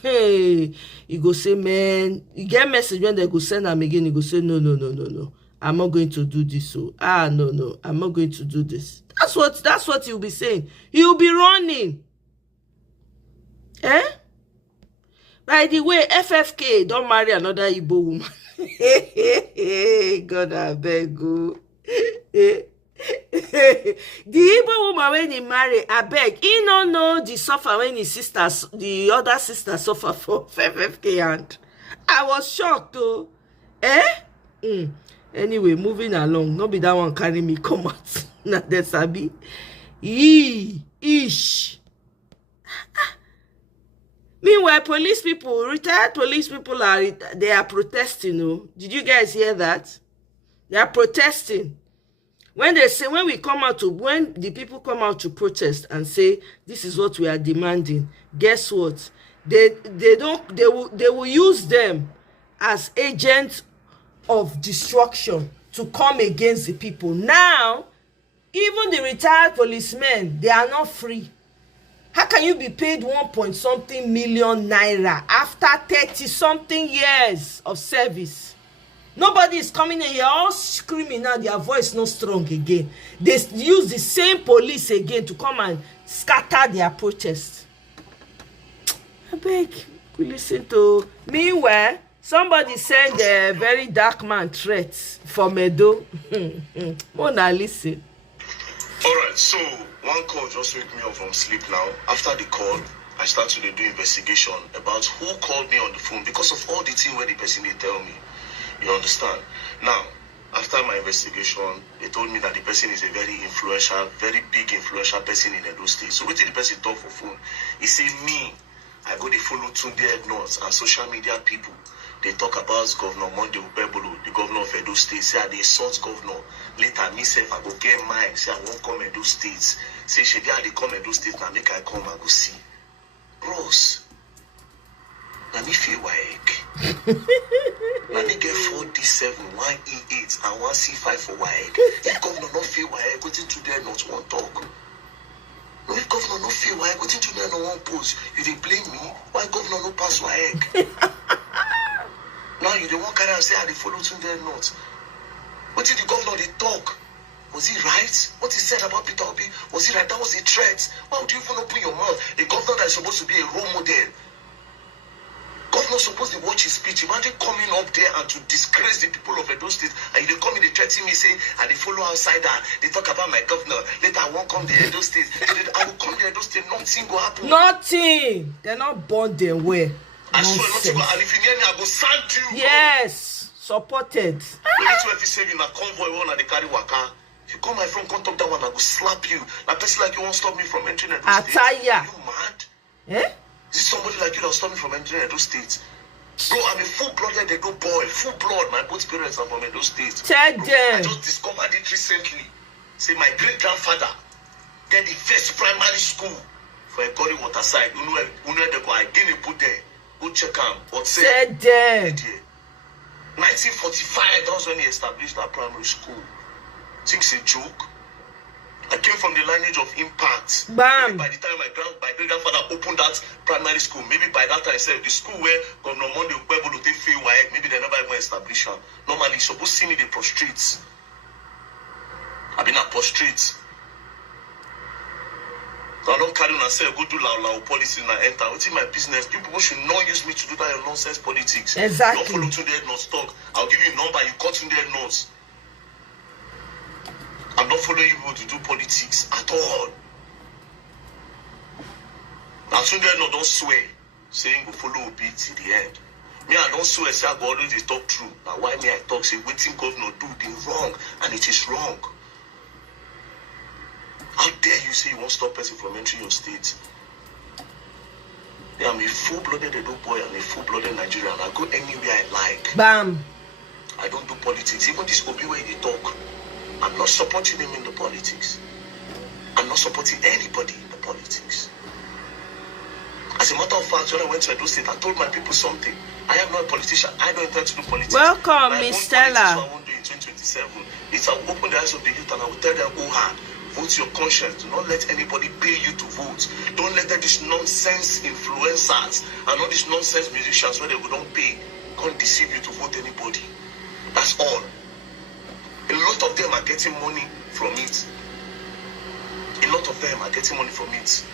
Hey, he go say, man, you get message when they go send him again, he go say, no. I'm not going to do this. So, no, I'm not going to do this. That's what he'll be saying. He'll be running. By the way, FFK don't marry another Igbo woman. God, I beg you. The Igbo woman when he marry, I beg, he don't know the suffer when his sisters, the other sister suffer for FFK hand. I was shocked though. Anyway, moving along. Not be that one carry me come out. Not that sabi. Ish. Meanwhile, retired police people they are protesting. Oh. Did you guys hear that? They are protesting. When the people come out to protest and say this is what we are demanding, guess what? They will use them as agents of destruction to come against the people. Now, even the retired policemen, they are not free. How can you be paid 1.something million naira after 30-something years of service? Nobody is coming in here all screaming now. Their voice not strong again. They use the same police again to come and scatter their protest. I beg, we listen to. Meanwhile, somebody sent a very dark man threats from Edo. Mona, listen. All right, so one call just wake me up from sleep now. After the call, I start to do investigation about who called me on the phone because of all the things where the person they tell me. You understand? Now, after my investigation, they told me that the person is a very big influential person in Edo State. So what did the person talk for phone? He said, me, I go to follow Tunde North and social media people. They talk about Governor Monday Ubebolo, the governor of Edo State. Say, they insult governor. Later, me say, I go get mine. Say, I won't come Edo State. Say, she they come Edo State, now make I come and go see. Bro, cross. Na me feel WAEC. Na me get 4D7, 1E8, and 1C5 for WAEC. If governor not feel WAEC, go to there not one talk. No, if governor no feel WAEC, go to there no one post. You dey blame me? Why governor no pass WAEC? Now you dey want carry and say I dey follow to there not. What did the governor dey talk? Was he right? What he said about Peter Obi, was he right? That was a threat. Why would you even open your mouth? A governor that is supposed to be a role model. Governor supposed to watch his speech. Imagine coming up there and to disgrace the people of Edo State, and they come in, they threaten me, say, and they follow outsider. They talk about my governor. Later I won't come to Edo State. I will come to Edo State. Nothing will happen. Nothing. They're not born their way. I swear nothing will. And if you near me, I will send you. Yes. Supported. You need to have saved in a convoy one and they carry waka. If you call my friend, come talk that one, I will slap you. Like person like you won't stop me from entering Edo State. Are you mad? Eh? Is it somebody like you that will stop me from entering Edo State? Bro, I'm a full-blooded Edo boy. Full blood. My both parents are from Edo State. Tell them. I just discovered it recently. Say my great-grandfather get the first primary school for Egori Waterside. I didn't put there. Go check him. But say, 1945, that was when he established that primary school. Think it's a joke? I came from the lineage of impact. Bam. By the time my great-grandfather opened that primary school, maybe by that time, the school where Governor Monday Ukwebolo they fail WAEC, maybe they never even established her. Normally, supposed to see me, they prostrate. I've been at prostrate. I don't carry on and say, go do loud policy and I enter. What's in my business? People should not use me to do that your nonsense politics. Exactly. Don't follow to the head notes talk. I'll give you a number, you cut to the head notes. I'm not following you to do politics at all. Now, Sunday no don't swear, saying go follow Obi to the end. Me, I don't swear, say I go always talk true. Now, why me I talk, say, waiting governor do the wrong, and it is wrong. How dare you say you won't stop person from entering your state? Yeah, I'm a full-blooded Edo boy, I'm a full-blooded Nigerian. I go anywhere I like. Bam. I don't do politics. Even this Obi way they talk, I'm not supporting him in the politics. I'm not supporting anybody in the politics. As a matter of fact, when I went to Edo State, I told my people something. I am not a politician. I don't intend to do politics. Welcome, Miss Stella. I won't do in 2027. It's I'll open the eyes of the youth and I will tell them, oh, hard. Vote your conscience. Do not let anybody pay you to vote. Don't let these nonsense influencers and all these nonsense musicians where they don't pay can't deceive you to vote anybody. That's all. A lot of them are getting money from it. A lot of them are getting money from it.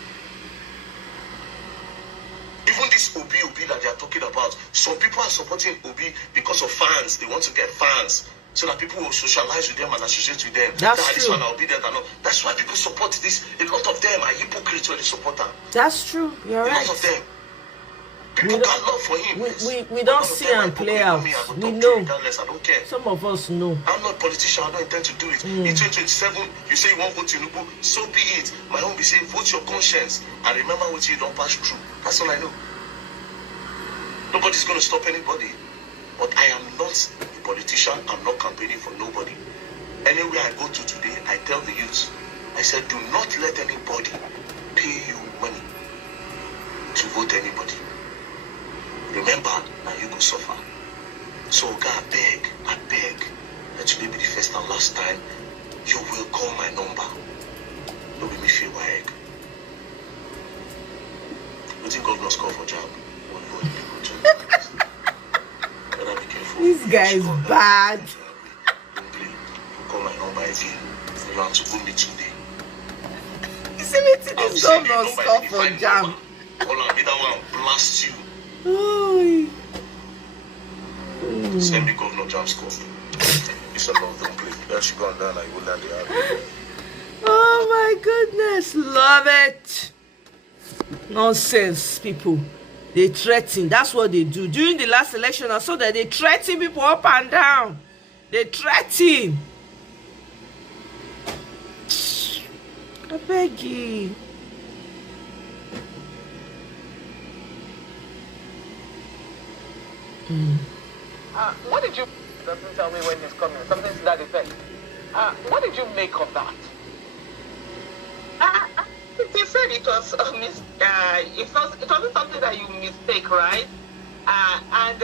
Even this Obi that they are talking about, some people are supporting Obi because of fans. They want to get fans so that people will socialize with them and associate with them. That's this true. one I'll be there. That's why people support this. A lot of them are hypocrites when they support them. That's true. You're right. A lot of them. People got love for him. We don't see and play out. We know. I don't care. Some of us know. I'm not a politician. I don't intend to do it. In 2027, you say you won't vote Tinubu, so be it. My own be saying, vote your conscience and remember what you don't pass through. That's all I know. Nobody's going to stop anybody. But I am not a politician. I'm not campaigning for nobody. Anywhere I go to today, I tell the youth, I said, do not let anybody pay you money to vote anybody. Remember, now you go suffer. So, God, I beg, let you be the first and last time you will call my number. No be me feel WAEC. You think governors call for job? This guy is bad. Call my number again. You have to go me today. You see me to this governors call for jam. Call on me that one blast you. Send me governor jam score. It's a love, don't play. There she gone down, I will land the album. Oh my goodness, love it. Nonsense, people. They threaten. That's what they do. During the last election, I saw that they threaten people up and down. They threaten. I beg you. What did you... Doesn't tell me when he's coming. Something to that effect. What did you make of that? They said said it was a it wasn't something that you mistake, right? And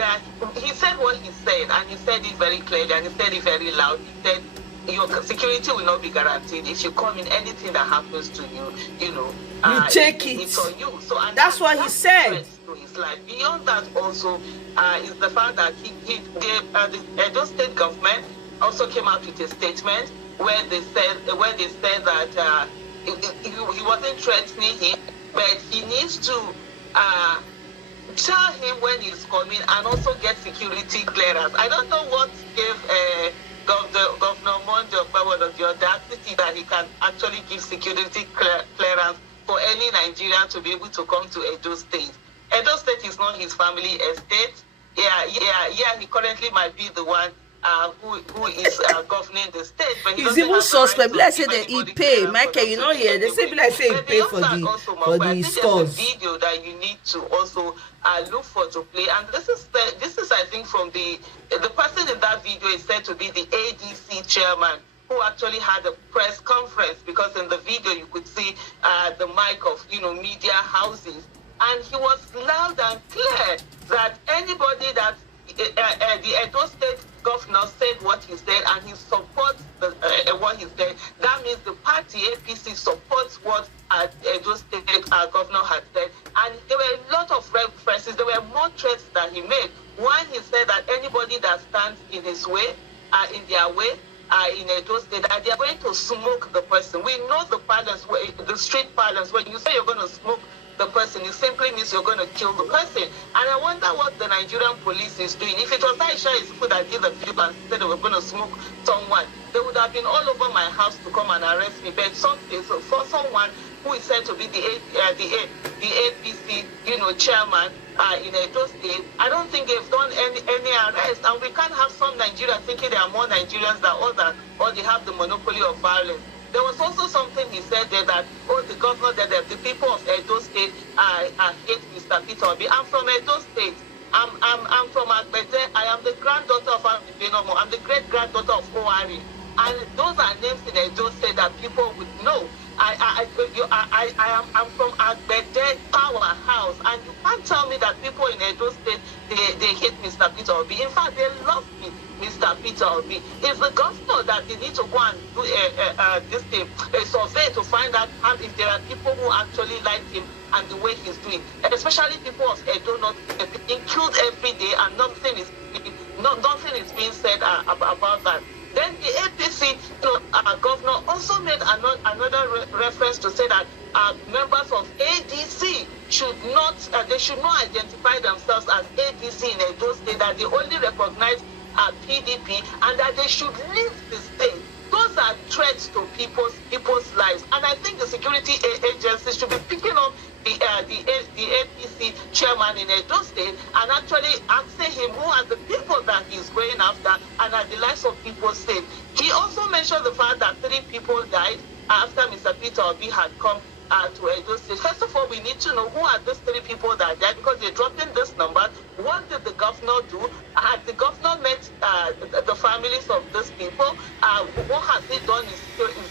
he said what he said, and he said it very clearly, and he said it very loud. He said, your security will not be guaranteed. If you come in, anything that happens to you, you know, you take it. It's on you. So and that's what he said. To his life. Beyond that, also is the fact that the Edo State government also came out with a statement where they said that he wasn't threatening him, but he needs to tell him when he's coming and also get security clearance. I don't know what gave Governor Monjo the audacity that he can actually give security clearance for any Nigerian to be able to come to Edo State. Edo State is not his family estate. He currently might be the one who is governing the state. But he's even suspect. Let's say that he pay. Michael, you know, here they say like say he pay for the stores. There's a video that you need to also look for to play, and this is I think from the person in that video is said to be the ADC chairman, who actually had a press conference, because in the video you could see the mic of media houses, and he was loud and clear that anybody that the Edo State governor said what he said and he supports what he said, that means the party APC supports what Edo State governor had said. And there were a lot of references, there were more threats that he made. One, he said that anybody that stands in his way, in their way, in Edo State, that they are going to smoke the person. We know the parlance, the street parlance, when you say you're going to smoke the person, it simply means you're going to kill the person. And I wonder what the Nigerian police is doing. If it was Aisha Isufu that did the video and said they were going to smoke someone, they would have been all over my house to come and arrest me. But for someone who is said to be the APC, chairman in Edo State, I don't think they've done any arrest. And we can't have some Nigerians thinking there are more Nigerians than others, or they have the monopoly of violence. There was also something he said there that, the governor, that the people of Edo State hate Mr. Peter Obi. I'm from Edo State. I'm from Agbete. I am the granddaughter of Benomo. I'm the great-granddaughter of Owari. And those are names in Edo State that people would know. I'm from Agbete powerhouse, and you can't tell me that people in Edo State they hate Mr. Peter Obi. In fact, they love Mr. Peter Obi. It's the governor that they need to go and do a survey to find out if there are people who actually like him and the way he's doing, especially people of Edo North, being killed every day, and nothing is being said about that. Then the APC governor also made another reference to say that members of ADC should not identify themselves as ADC in Edo State, that they only recognize PDP, and that they should leave the state. Those are threats to people's lives, and I think the security agencies should be picking up the APC chairman in Edo State and actually asking him who are the people that he's going after, and are the lives of people safe. He also mentioned the fact that 3 people died after Mr. Peter Obi had come to Edo State. First of all, we need to know who are those 3 people that died, because they dropped in this number. What did the governor do? Had the governor met the families of these people? What has he done in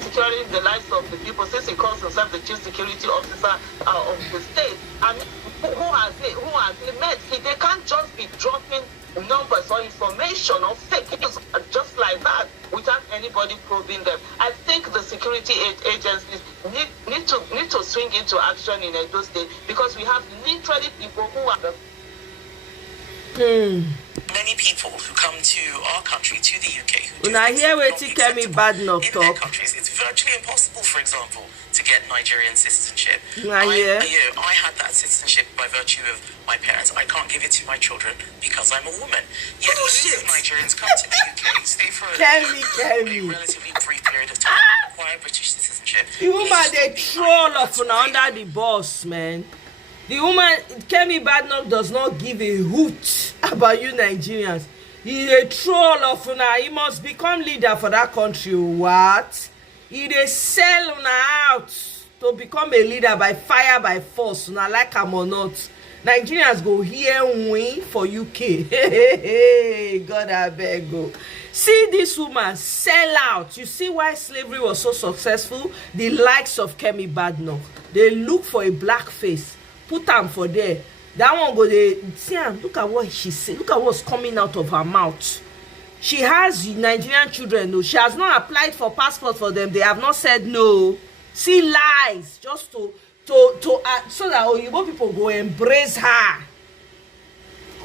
securing the lives of the people, since he calls himself the chief security officer of the state? And who has he met? They can't just be dropping numbers or information or fake news just like that without anybody probing them. I think the security agencies need to swing into action in Edo State, because we have literally people who are many people who come to our country, to the UK, who when I hear where me bad knock in their countries, it's virtually impossible, for example, to get Nigerian citizenship. I had that citizenship by virtue of my parents. I can't give it to my children because I'm a woman. Yet loads of Nigerians come to the UK, stay for a relatively brief period of time, acquire British citizenship. The woman they troll of under the boss, man. The woman, Kemi Badnock, does not give a hoot about you Nigerians. He's a troll of una. He must become leader for that country. What? He dey sell una out to become a leader by fire, by force. Una like him or not. Nigerians go here win for UK. Hey, God I beg go. See this woman sell out. You see why slavery was so successful? The likes of Kemi Badenoch. They look for a black face, put them for there. That one go they see, look at what she said. Look at what's coming out of her mouth. She has Nigerian children. No, she has not applied for passport for them. They have not said no. See lies just to so that Oyibo people go embrace her.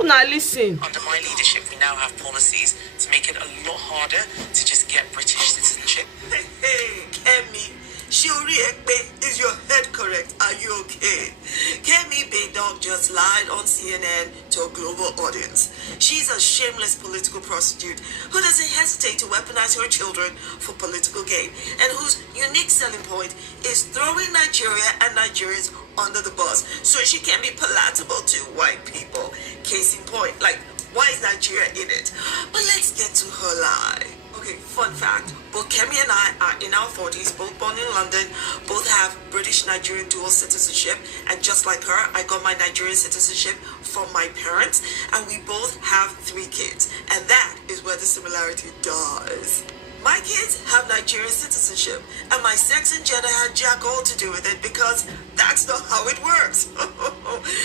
Now listen. Under my leadership, we now have policies to make it a lot harder to just get British citizenship. Hey, Kemi, Shiori Ekpe, is your head correct? Are you okay? Kemi Badenoch just lied on CNN to a global audience. She's a shameless political prostitute who doesn't hesitate to weaponize her children for political gain and whose unique selling point is throwing Nigeria and Nigerians under the bus so she can be palatable to white people. Case in point, like, why is Nigeria in it? But let's get to her lie. Okay, fun fact, both Kemi and I are in our 40s, both born in London, both have British-Nigerian dual citizenship, and just like her, I got my Nigerian citizenship from my parents, and we both have 3 kids, and that is where the similarity does. My kids have Nigerian citizenship, and my sex and gender had jack all to do with it because that's not how it works.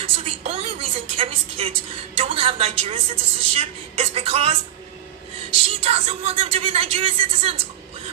So the only reason Kemi's kids don't have Nigerian citizenship is because she doesn't want them to be Nigerian citizens.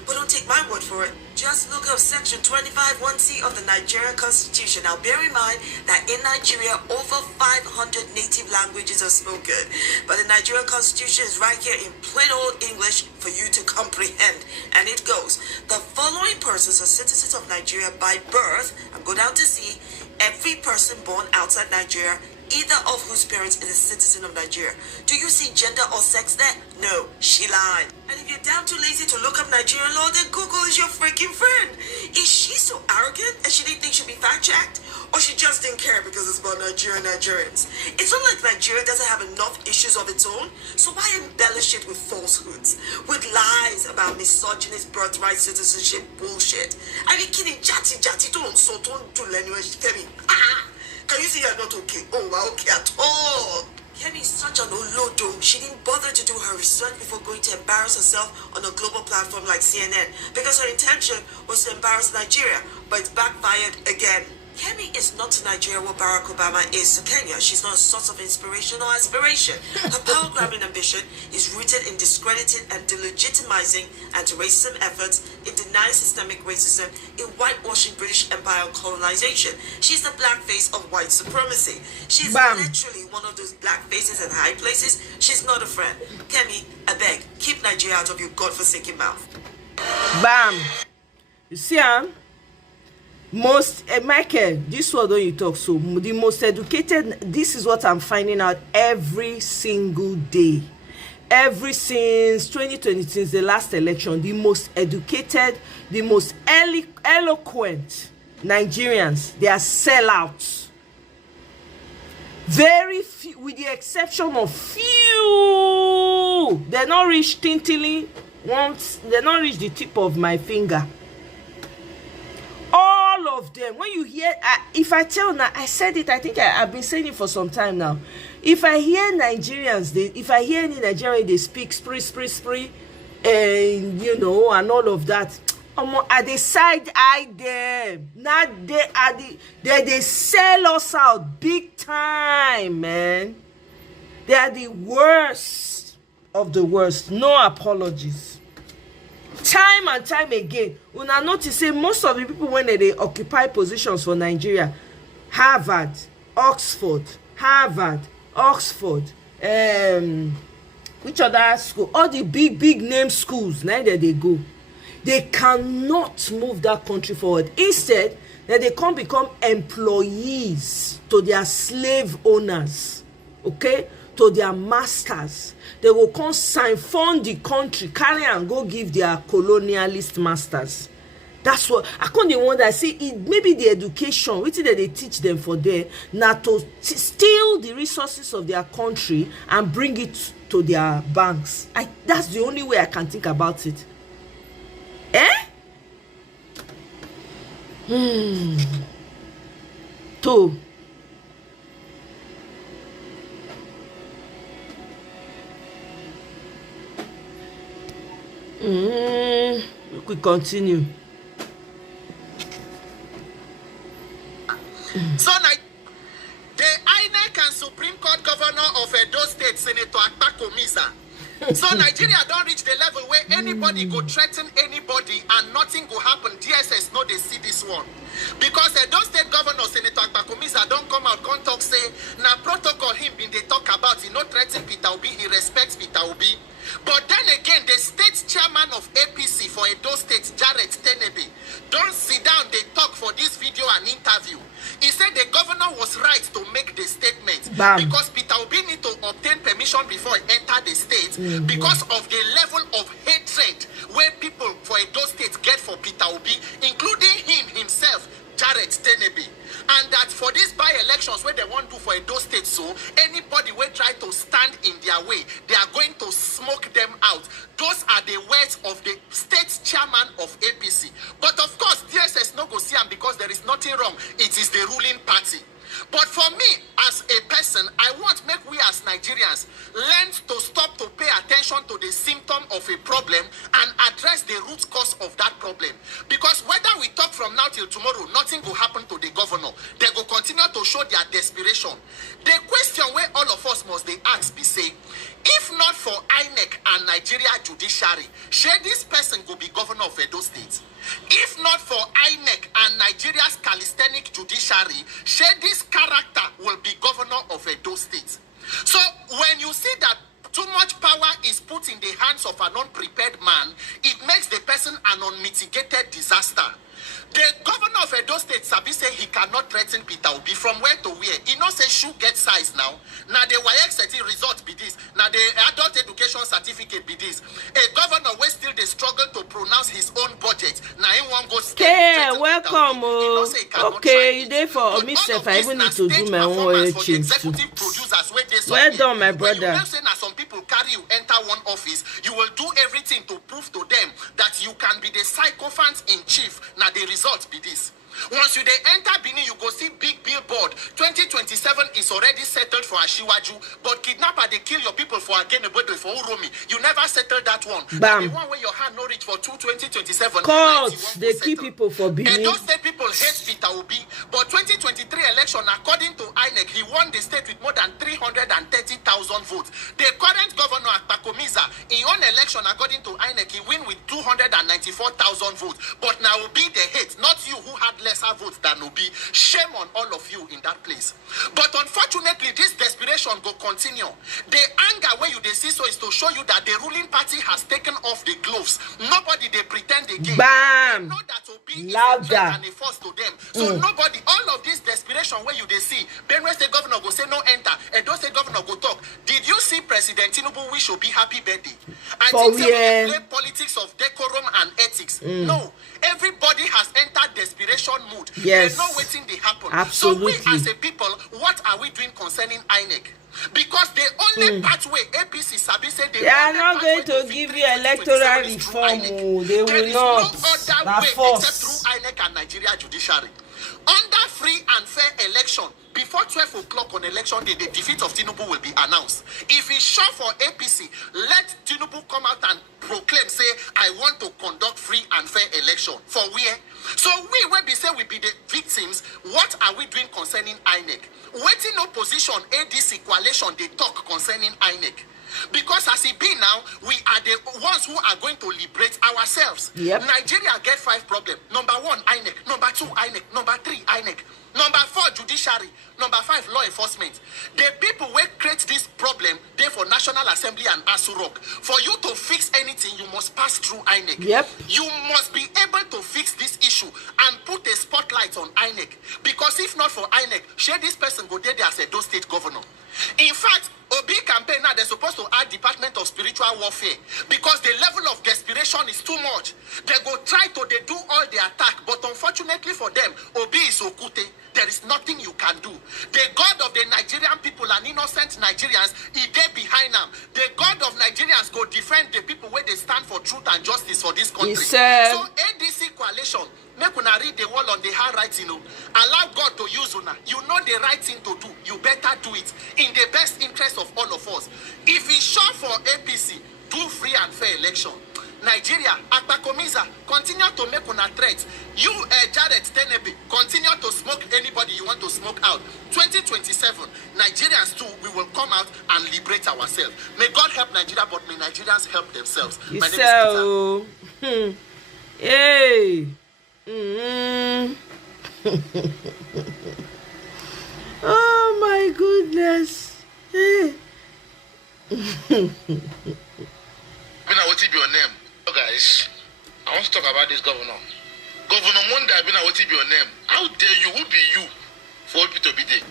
But don't take my word for it. Just look up section 25(1)(c) of the Nigerian Constitution. Now bear in mind that in Nigeria, over 500 native languages are spoken. But the Nigerian Constitution is right here in plain old English for you to comprehend. And it goes, the following persons are citizens of Nigeria by birth, and go down to C, every person born outside Nigeria, either of whose parents is a citizen of Nigeria. Do you see gender or sex there? No, she lied. And if you're down too lazy to look up Nigerian law, then Google is your freaking friend. Is she so arrogant and she didn't think she'd be fact-checked? Or she just didn't care because it's about Nigerians? It's not like Nigeria doesn't have enough issues of its own, so why embellish it with falsehoods? With lies about misogynist birthright citizenship bullshit? Are you kidding? Jati, don't so don't do language, Kemi. Can you see you're not okay? Oh, we're okay at all. Kemi is such an olodo. She didn't bother to do her research before going to embarrass herself on a global platform like CNN because her intention was to embarrass Nigeria, but it's backfired again. Kemi is not to Nigeria what Barack Obama is to Kenya. She's not a source of inspiration or aspiration. Her power-grabbing ambition is rooted in discrediting and delegitimizing anti-racism efforts, in denying systemic racism, in whitewashing British Empire colonization. She's the black face of white supremacy. She's literally one of those black faces in high places. She's not a friend. Kemi, I beg, keep Nigeria out of your godforsaken mouth. Bam. You see, most Michael, this one don't you talk so the most educated, this is what I'm finding out every single day, ever since 2020, since the last election. The most educated, the most eloquent Nigerians, they are sellouts. Very few, with the exception of few, they're not reached tintily once, they're not reached the tip of my finger. All of them, when you hear, if I tell now, I said it, I think I've been saying it for some time now. If I hear Nigerians, if I hear any Nigerian, they speak spree, and you know, and all of that, at the side eye them, not they are they sell us out big time, man. They are the worst of the worst. No apologies. Time and time again, una notice say most of the people when they occupy positions for Nigeria, Harvard, Oxford, which other school? All the big name schools, neither they go. They cannot move that country forward. Instead, that they come become employees to their slave owners, okay, to their masters. They will come sign, fund the country, carry and go give their colonialist masters. That's what I can't wonder. I see it, maybe the education, which that they teach them for there, now to steal the resources of their country and bring it to their banks. That's the only way I can think about it. We continue. So the INEC and Supreme Court Governor of Edo State, Senator Akpakomiza. So Nigeria don't reach the level where anybody go threaten anybody and nothing go happen. DSS know they see this one. Because Edo State Governor, Senator Akpakomiza, don't come out, can't talk, say, now protocol him been they talk about, he not threaten Peter Obi, he respects Peter Obi. But then again, the state chairman of APC for Edo State, Jared Tenebe, don't sit down, they talk for this video and interview. He said the governor was right to make the statement. Bam. Because Peter Obi need to obtain permission before he enter the state because of the level of hatred where people for Edo State get for Peter Obi, including him himself, Jared Tenebe. And that for these by-elections where they want to for Edo State, so anybody will try to stand in their way, they are going to smoke them out. Those are the words of the state chairman of APC. But of course, DSS no go see him because there is nothing wrong. It is the ruling party. But for me, as a person, I want make we as Nigerians learn to stop to pay attention to the symptom of a problem and address the root cause of that problem. Because whether we talk from now till tomorrow, nothing will happen to the governor. They will continue to show their desperation. The question where all of us must they ask be say, if not for INEC and Nigeria judiciary, should this person go be governor of Edo State? If not for INEC and Nigeria's calisthenic judiciary, should this character will be governor of Edo State? So when you see that too much power is put in the hands of an unprepared man, it makes the person an unmitigated disaster. The governor of Edo State, Sabi, say he cannot threaten Peter Obi from where to where. He not say shoe get size now. Now the YX result be this. Now the adult education certificate be this. A governor will still they struggle to pronounce his own budget. Now he won't go. Okay, welcome. Okay, you there for myself. I even need to do my own change too. Well done, my brother. You say now some people carry you enter one office, you will do everything to prove to them that you can be the sycophant in chief. Now the result be this. Once you they enter Benin, you go see big billboard. 2027 is already settled for Ashiwaju, but kidnapper they kill your people for again for Uromi. You never settled that one. Bam. The one where your hand no reach for 2027. Courts, they keep people for Benin. And those state people hate Peter Obi, but 2023 election, according to INEC, he won the state with more than 330,000 votes. The current governor Akpakomiza, in one election, according to INEC, he win with 294,000 votes. But now Obi they hate, not you who had lesser votes than Obi. Shame on all of you in that place. But unfortunately, this desperation go continue. The anger where you they see so is to show you that the ruling party has taken off the gloves. Nobody they pretend again. Bam! They know that Obi Louder. is a threat and a force to them. So nobody, all of this desperation where you they see, Benue State Governor go say no enter, Edo State Governor go talk. Did you see President Tinubu wish Obi happy birthday? I think they play politics of decorum and ethics. No, everybody has entered desperation mood. Yes. They know waiting they happen. Absolutely. So we as a people, what are we doing concerning INEC? Because the only pathway APC Sabi said they are not going to give you electoral reform. They will not. No other way except through INEC and Nigeria judiciary. Under free and fair election, before 12 o'clock on election day, the defeat of Tinubu will be announced. If it's sure for APC, let Tinubu come out and proclaim, say, I want to conduct free and fair election. For where? So we, when we say we be the victims, what are we doing concerning INEC? Waiting opposition, ADC coalition, they talk concerning INEC. Because as it be now, we are the ones who are going to liberate ourselves. Yep. Nigeria get 5 problems. Number 1, INEC. Number 2, INEC. Number 3, INEC. Number 4, judiciary. Number 5, law enforcement. The people who create this problem, they for National Assembly and Asu Rock. For you to fix anything, you must pass through INEC. Yep. You must be able to fix this issue and put a spotlight on INEC. Because if not for INEC, share this person go there as a Edo State governor. In fact, Obi campaign now, they're supposed to add Department of Spiritual Warfare because the level of desperation is too much. They go try to they do all the attack, but unfortunately for them, Obi is Okute. There is nothing you can do. The God of the Nigerian people and innocent Nigerians, he there behind them. The God of Nigerians go defend the people where they stand for truth and justice for this country. So ADC coalition, make una read the wall on the handwriting. Allow God to use una. You know the right thing to do. You better do it in the best interest of all of us. If it's sure for APC, do free and fair election. Nigeria, Akpakomiza, continue to make una threats. You, Jared Tenebe, continue to smoke anybody you want to smoke out. 2027, Nigerians too, we will come out and liberate ourselves. May God help Nigeria, but may Nigerians help themselves. My name is Peter. Hey. Oh my goodness. Hey. What will be your name? Oh, guys, I want to talk about this governor. Governor Monday, what will be your name? How dare you? Who be you for people to be there?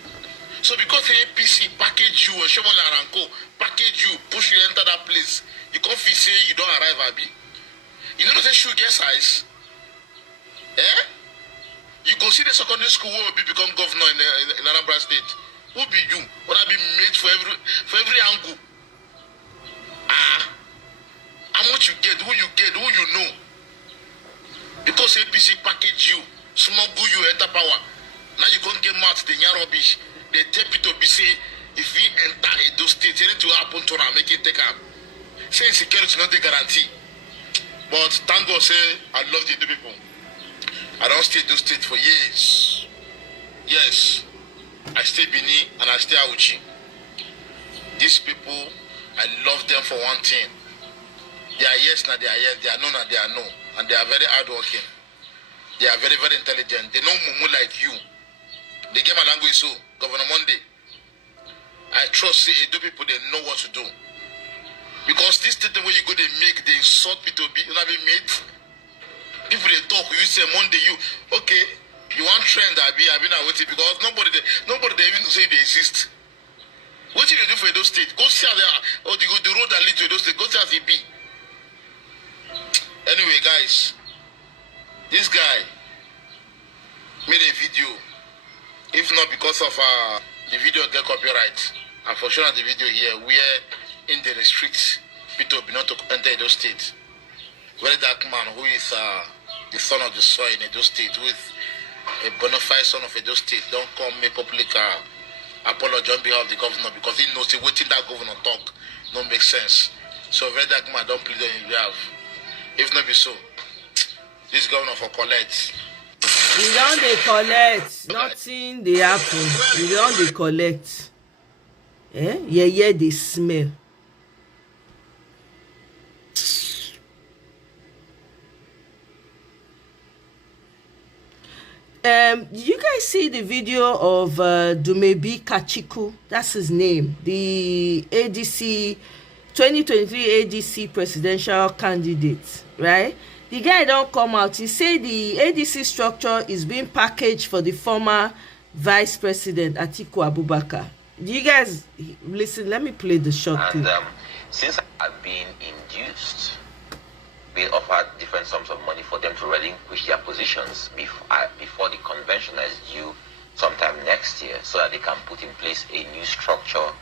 So because APC package you, Shomon Laranko package you, push you enter that place, you can't feel say you don't arrive, Abi. You know the shoe get size? Eh? You go see the secondary school who will become governor in Anambra State. Who be you? What I be made for every angle? How much you get, who you know. Because APC package you, smuggle you, enter power. Now you can't get mad, the rubbish. They tell people to be say, if we enter Edo State, it to happen to them, make it take up. Say security not the guarantee. But thank God say, I love the Edo people. I don't stay Edo State for years. Yes. I stay Bini and I stay Auchi. These people, I love them for one thing. They are yes, now they are yes, they are no, now they are no. And they are very hardworking. They are very, very intelligent. They know Mumu like you. They get my language so, Governor Monday. I trust the Edo people, they know what to do. Because this thing where you go, they make, they insult people, you know, be made. People they talk, you say Monday, you, okay, you want trend, I be not waiting because nobody they even say they exist. What did you do for Edo State? Go see how they are, or the road that lead to Edo State, go see how they be. Anyway, guys, this guy made a video. If not because of the video get copyright, and for sure the video here, where in the restrict people not to enter Edo State. Very dark man who is the son of the soil in Edo State, who is a bona fide son of Edo State, don't come make public apology on behalf of the governor because he knows waiting that governor talk don't make sense. So very dark man don't plead on his behalf. If not be so, this governor for collect. We don't they collect. Nothing they happen. We don't they collect. Yeah, they smell. Did you guys see the video of Dumebi Kachiku? That's his name. The ADC 2023 ADC presidential candidate, right? The guy don't come out. He say the ADC structure is being packaged for the former Vice President Atiku Abubakar. Do you guys listen? Let me play the short clip. And since I've been induced, being offered different sums of money for them to relinquish their positions before the convention is due sometime next year, so that they can put in place a new structure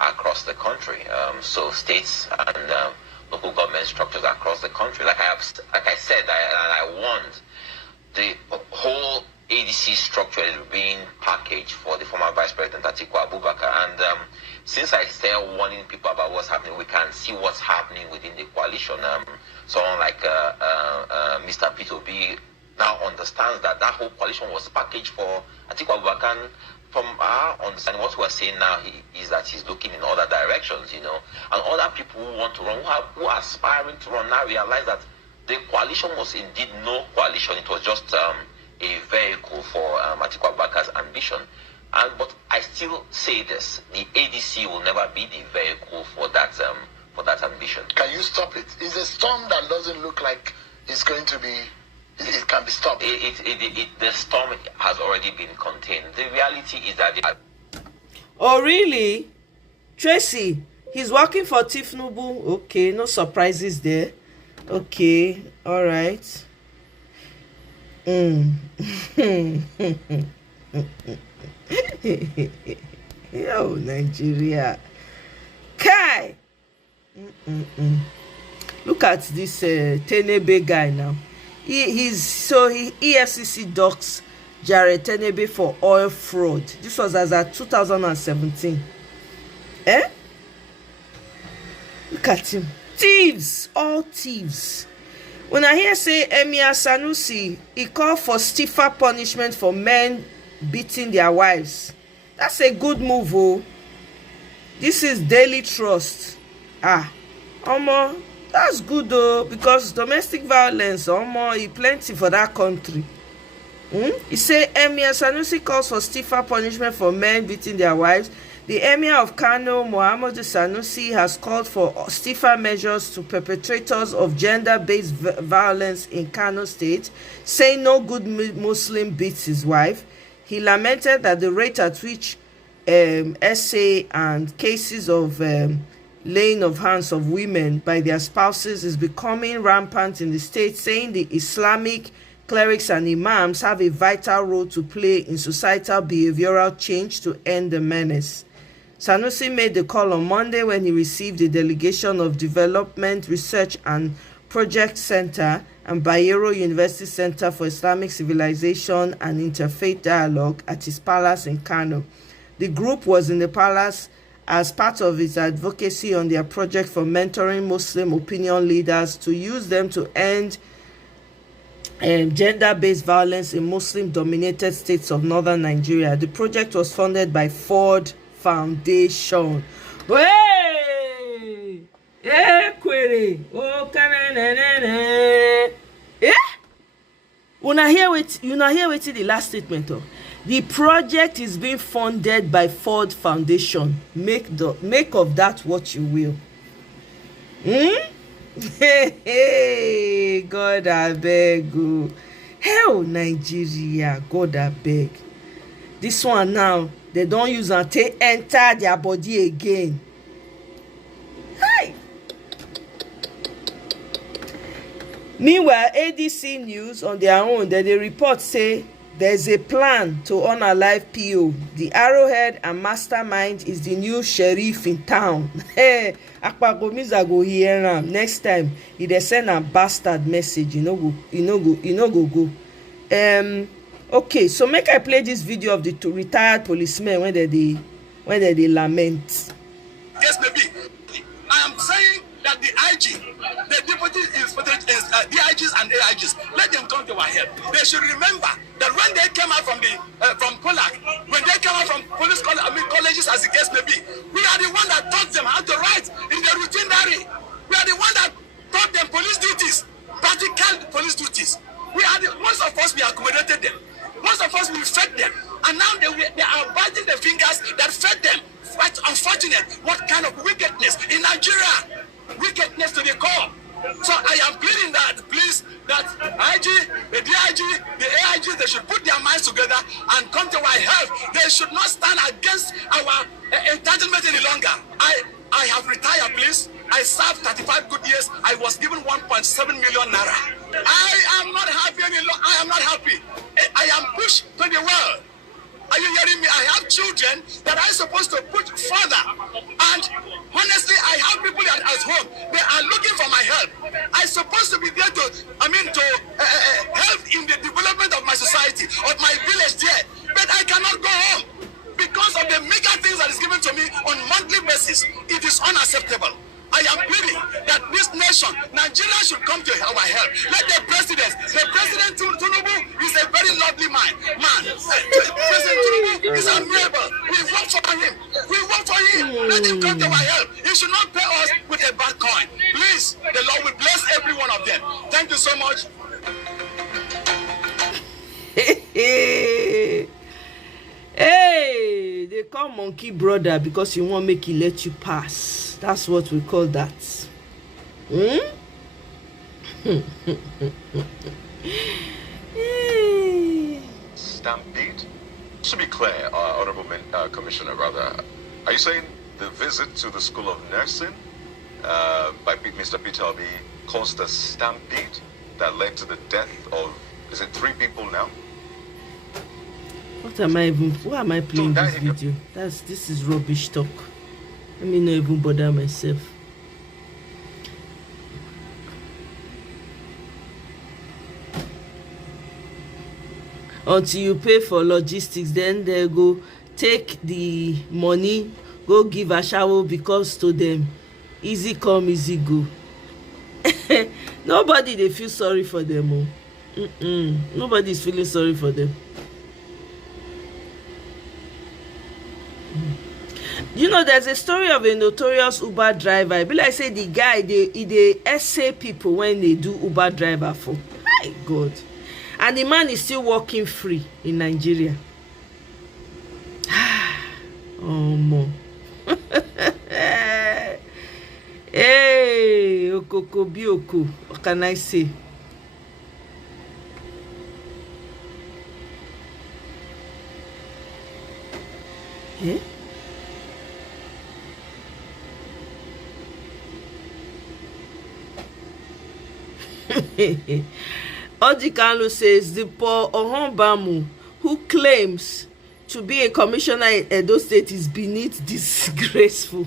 across the country. So states and local government structures across the country. Like I said, I warned, the whole ADC structure is being packaged for the former Vice President Atiku Abubakar. And since I started warning people about what's happening, we can see what's happening within the coalition. Someone like Mr. P2B now understands that whole coalition was packaged for Atiku Abubakar. From our understanding, what we're saying now is that he's looking in other directions, you know. And other people who want to run, who are aspiring to run, now realize that the coalition was indeed no coalition. It was just a vehicle for Atiku Abubakar's ambition. But I still say this: the ADC will never be the vehicle for that ambition. Can you stop it? It's a storm that doesn't look like it's going to be. It can be stopped. The storm has already been contained. The reality is that. Oh really, Tracy? He's working for Tifnubu. Okay, no surprises there. Okay, all right. Yo, Nigeria. Kai. Look at this Tenebe guy now. He's EFCC docks Jared Tenebe for oil fraud. This was as at 2017. Look at him. Thieves, all thieves. When I hear say Emir Sanusi, he called for stiffer punishment for men beating their wives. That's a good move, oh. This is daily trust. Omo, that's good though, because domestic violence, Omo, e plenty for that country. He say Emir Sanusi calls for stiffer punishment for men beating their wives. The Emir of Kano, Muhammadu Sanusi, has called for stiffer measures to perpetrators of gender-based violence in Kano State, saying no good Muslim beats his wife. He lamented that the rate at which essay and cases of laying of hands of women by their spouses is becoming rampant in the state, saying the Islamic clerics and imams have a vital role to play in societal behavioral change to end the menace. Sanusi made the call on Monday when he received a delegation of Development Research and Project Center and Bayero University Center for Islamic Civilization and Interfaith Dialogue at his palace in Kano. The group was in the palace as part of its advocacy on their project for mentoring Muslim opinion leaders to use them to end gender-based violence in Muslim-dominated states of northern Nigeria. The project was funded by Ford Foundation. Hey! Query! Oh, yeah? Una hear wetin the last statement of. The project is being funded by Ford Foundation. Make of that what you will. Hey, God abeg o. Hell, Nigeria, God abeg. This one now, they don't use am take enter their body again. Hey. Meanwhile, ADC News on their own, they report say there's a plan to unalive PO. The arrowhead and mastermind is the new sheriff in town. Hey, Akpagomiza go hear am. Next time, if they send a bastard message, you no go. Okay, so make I play this video of the two retired policemen when they lament. Yes, maybe. I am saying that the IG, the deputy inspector, DIGs and AIGs, let them come to our help. They should remember that when they came out from from Polak, when they came out from colleges, as the case may be, we are the one that taught them how to write in the routine diary. We are the one that taught them police duties, practical police duties. Most of us, we accommodated them. Most of us, we fed them. And now they are biting the fingers that fed them. Quite unfortunate. What kind of wickedness in Nigeria? Wickedness to the core. So I am pleading that, please, that IG, the DIG, the AIG, they should put their minds together and come to our help. They should not stand against our entitlement any longer. I have retired, please. I served 35 good years. I was given 1.7 million naira. I am not happy any longer. I am not happy. I am pushed to the world. Are you hearing me? I have children that I'm supposed to put further. And honestly, I have people at home. They are looking for my help. I'm supposed to be there to help in the development of my society, of my village there. But I cannot go home because of the mega things that is given to me on monthly basis. It is unacceptable. I am pleading that this nation, Nigeria, should come to our help. Let the president Tinubu is a very lovely man. President Tinubu is amiable. We work for him. Let him come to our help. He should not pay us with a bad coin. Please, the Lord will bless every one of them. Thank you so much. Hey, they call monkey brother because you won't make it let you pass. That's what we call that. Stampede? To be clear, Honorable Commissioner, rather, are you saying the visit to the School of Nursing by Mr. Peter Obi caused a stampede that led to the death of, is it 3 people now? Why am I playing this video? This is rubbish talk. Let me not even bother myself. Until you pay for logistics, then they go take the money, go give a shower because to them easy come, easy go. Nobody they feel sorry for them. Nobody is feeling sorry for them. You know, there's a story of a notorious Uber driver. I be like say the guy they essay people when they do Uber driver for. My God. And the man is still walking free in Nigeria. Oh mo. Hey, Okoko Bioko. What can I say? Eh? Ojikalo says the Paul Ohombamu, who claims to be a commissioner in Edo State, is beneath disgraceful.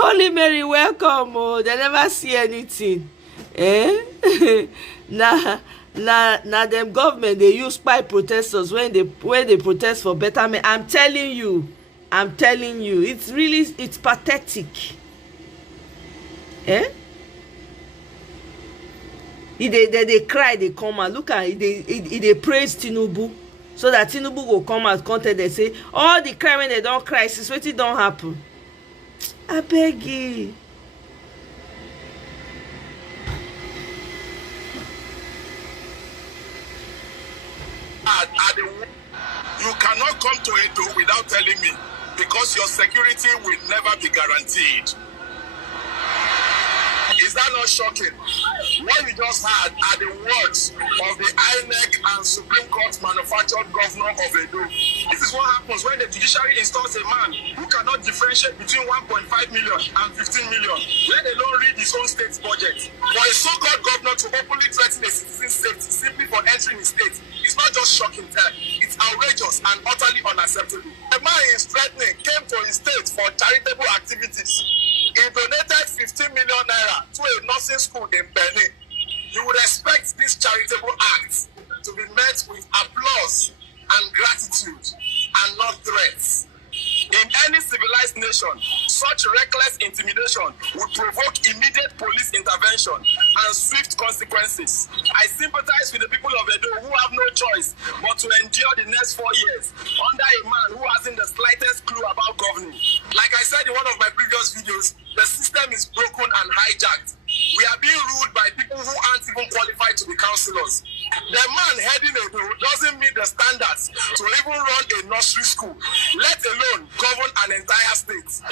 Holy Mary, welcome. Oh, they never see anything. Now them government they use spy protesters when they protest for betterment. I'm telling you, it's pathetic. They cry, they come out. Look at it, they praise Tinubu, so that Tinubu will come out content. They say all the crime when they don't cry, since what it don't happen. I beg you. You cannot come to Edo without telling me, because your security will never be guaranteed. Is that not shocking? What we just had are the words of the INEC and Supreme Court manufactured governor of Edo. This is what happens when the judiciary installs a man who cannot differentiate between 1.5 million and 15 million, let alone read his own state's budget. For a so-called governor to openly threaten a citizen's safety simply for entering his state is not just shocking, it's outrageous and utterly unacceptable. A man he is threatening came to his state for charitable activities. He donated 15 million naira to a nursing school in Benin. You would expect this charitable act to be met with applause and gratitude and not threats. In any civilized nation, such reckless intimidation would provoke immediate police intervention and swift consequences. I sympathize with the people of Edo who have no choice but to endure the next 4 years under a man who hasn't the slightest clue about governing. Like I said in one of my previous videos, the system is broken and hijacked. We are being ruled by people who aren't even qualified to be councillors. The man heading Edo doesn't meet the standards to even run a nursery school, let alone govern an entire state.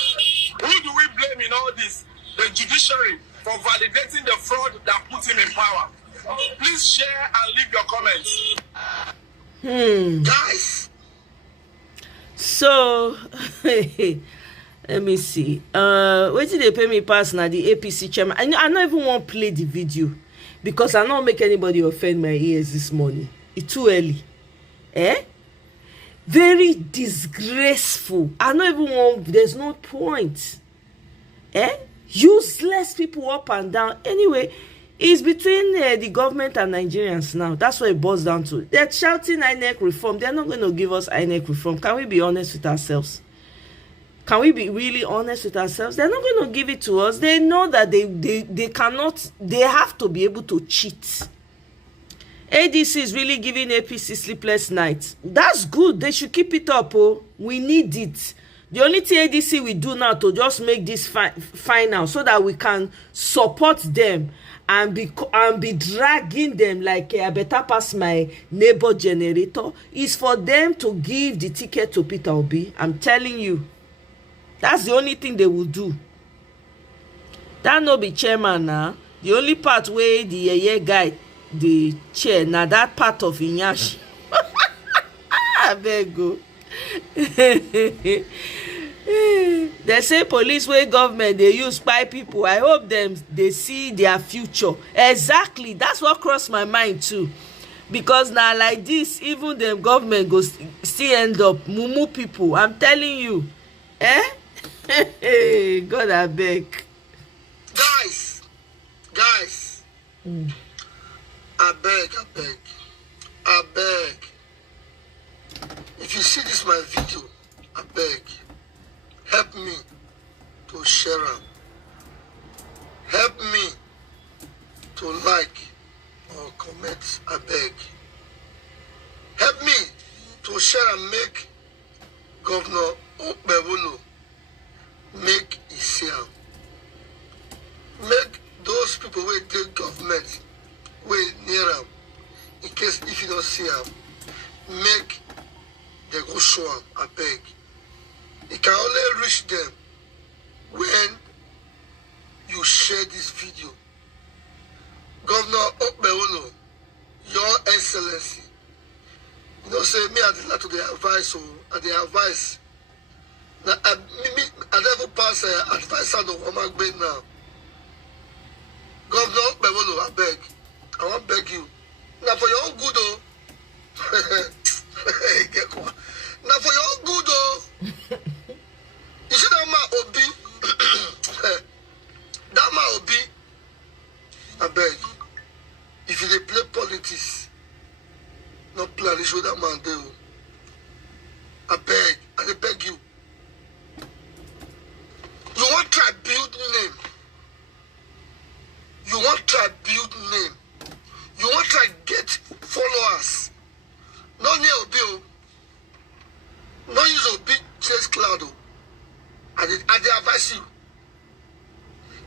Who do we blame in all this? The judiciary for validating the fraud that put him in power. Please share and leave your comments. Guys. So let me see. Wait till they pay me pass now the APC chairman. I don't even want to play the video because I don't make anybody offend my ears this morning. It's too early. Very disgraceful. I don't even want. There's no point. Useless people up and down. Anyway, it's between the government and Nigerians now. That's what it boils down to. They're shouting INEC reform. They're not going to give us INEC reform. Can we be honest with ourselves? Can we be really honest with ourselves? They're not going to give it to us. They know that they cannot, they have to be able to cheat. ADC is really giving APC sleepless nights. That's good. They should keep it up. Oh, we need it. The only thing ADC will do now to just make this final so that we can support them and be dragging them like I better pass my neighbor generator is for them to give the ticket to Peter Obi. I'm telling you. That's the only thing they will do. That no be chairman now. The only part where the guy, the chair, now that part of Inyashi. I beg go. They say police way government they use spy people. I hope they see their future. Exactly. That's what crossed my mind too. Because now like this, even the government go still end up mumu people. I'm telling you. God I beg. Guys. I beg. If you see this my video, I beg. Help me to share them. help me to like or comment, I beg. Help me to share and make Governor Okpebolo make it see am. Make those people who take government wey near am, in case if you don't see am, make they go show am, I beg. It can only reach them when you share this video. Governor Okpebolo, Your Excellency, you know, say me, I did not to the advice, so at the advice. Now, I never pass advice on the woman now. Governor Okpebolo, I beg. I want to beg you. Now, for your own good, oh. Now, for your own good, oh. You see that man Obi? That man Obi, I beg. If you play politics, not plan, show that man there. I beg, I beg you. You want to try build name. You want to try build name. You want to try get followers. Not near Obi. Not use Obi chase cloud. I advise you.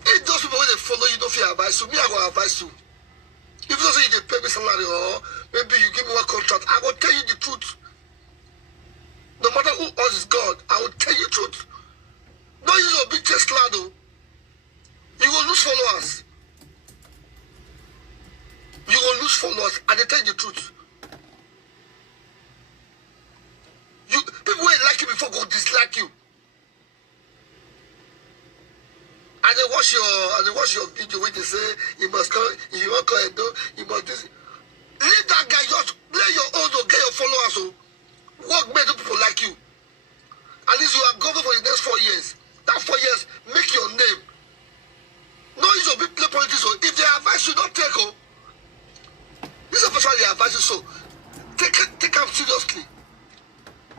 If those people when they follow you don't feel advice you, me I will advise you. If you say you pay me salary or maybe you give me one contract, I will tell you the truth. No matter who else is God, I will tell you the truth. Don't use a big chest cloud. You will lose followers. You will lose followers, and they tell you the truth. People will like you before go dislike you. And they watch your video where they say you must come, if you want to come, you must do. Leave that guy, just play your own or get your followers. So work better people like you. At least you are governor for the next 4 years. That 4 years, make your name. No use of big play politics. So if they advise you, don't take oh. This is officially advice you, so take them seriously.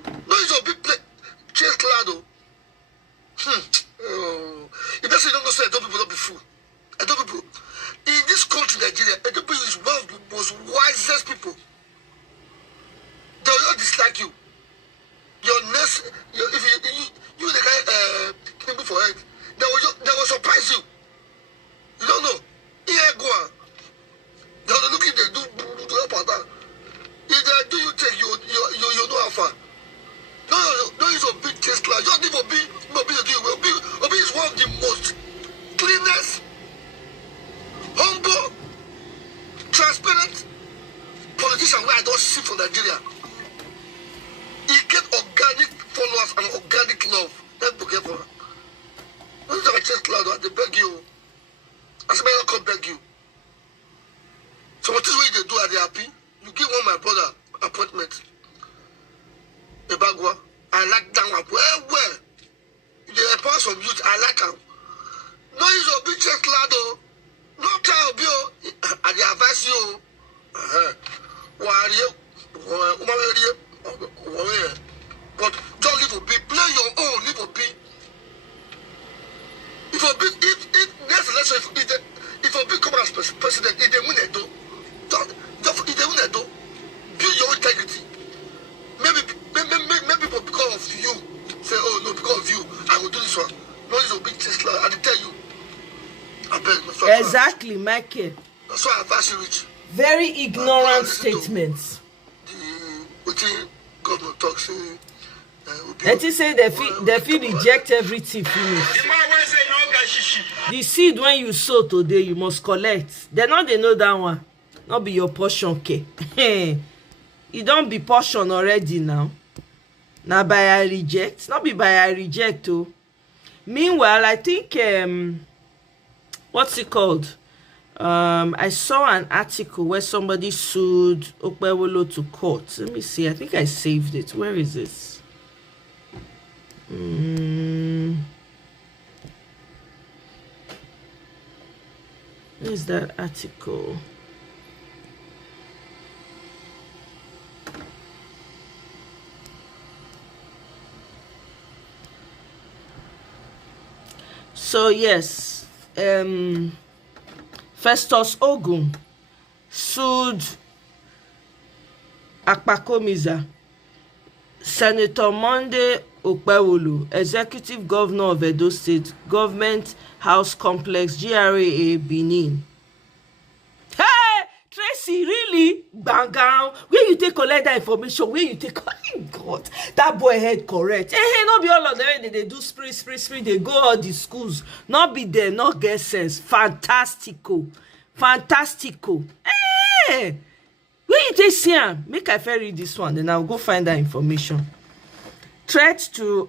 No use of big play chase clado. If that's you don't know, say Edo people don't be fool. Edo people in this country, Nigeria, Edo people is one of the most wisest people. They will not dislike you. Your next, if you the guy people for it, they will surprise you. You don't know. Here go on. They will look if they do up and down. If they do you take you know how far. No, use a big chest like just need Obi to do it. Obi is one of the most cleanest, humble, transparent politician where I don't see for Nigeria. He get organic followers and organic love. Let's be careful. Don't have a chest cloud, they beg you. I said, I can't beg you. So what is what they do? Are they happy? You give one my brother appointment. Ebagwa, I like that one. Well. They empower some youth, I like them. No use of big chest cloud, no try of you. And they advise you. But don't live a bit. Play your own, live a bit. If a big, if next election, if a big come as president, if they win a do, if they win a do, build your integrity. Maybe people because of you say, oh no, because of you, I will do this one. No, it's a big Tesla. I tell you. I beg. Exactly, Michael. That's why I advise you, Rich. Very ignorant statements. The government talks. And he say they feel reject everything finish. The seed when you sow today, you must collect. They know that one. Not be your portion, okay? You don't be portion already now. Now by I reject. Not be by I reject oh. Meanwhile, I think what's it called? I saw an article where somebody sued Okpebolo to court. Let me see. I think I saved it. Where is this? Where is that article? So yes, Festus Ogun sued Akpakomiza. Senator Monday Okpewolu, Executive Governor of Edo State, Government House Complex, GRA, Benin. Hey, Tracy, really? Bangam. Where you take collect that information? Where you take? Oh God, that boy head correct. Hey, not be all of them. They do spree. They go all the schools. Not be there, not get sense. Fantastico. Hey, where you take see am? Make I fair read this one, then I'll go find that information. Threat to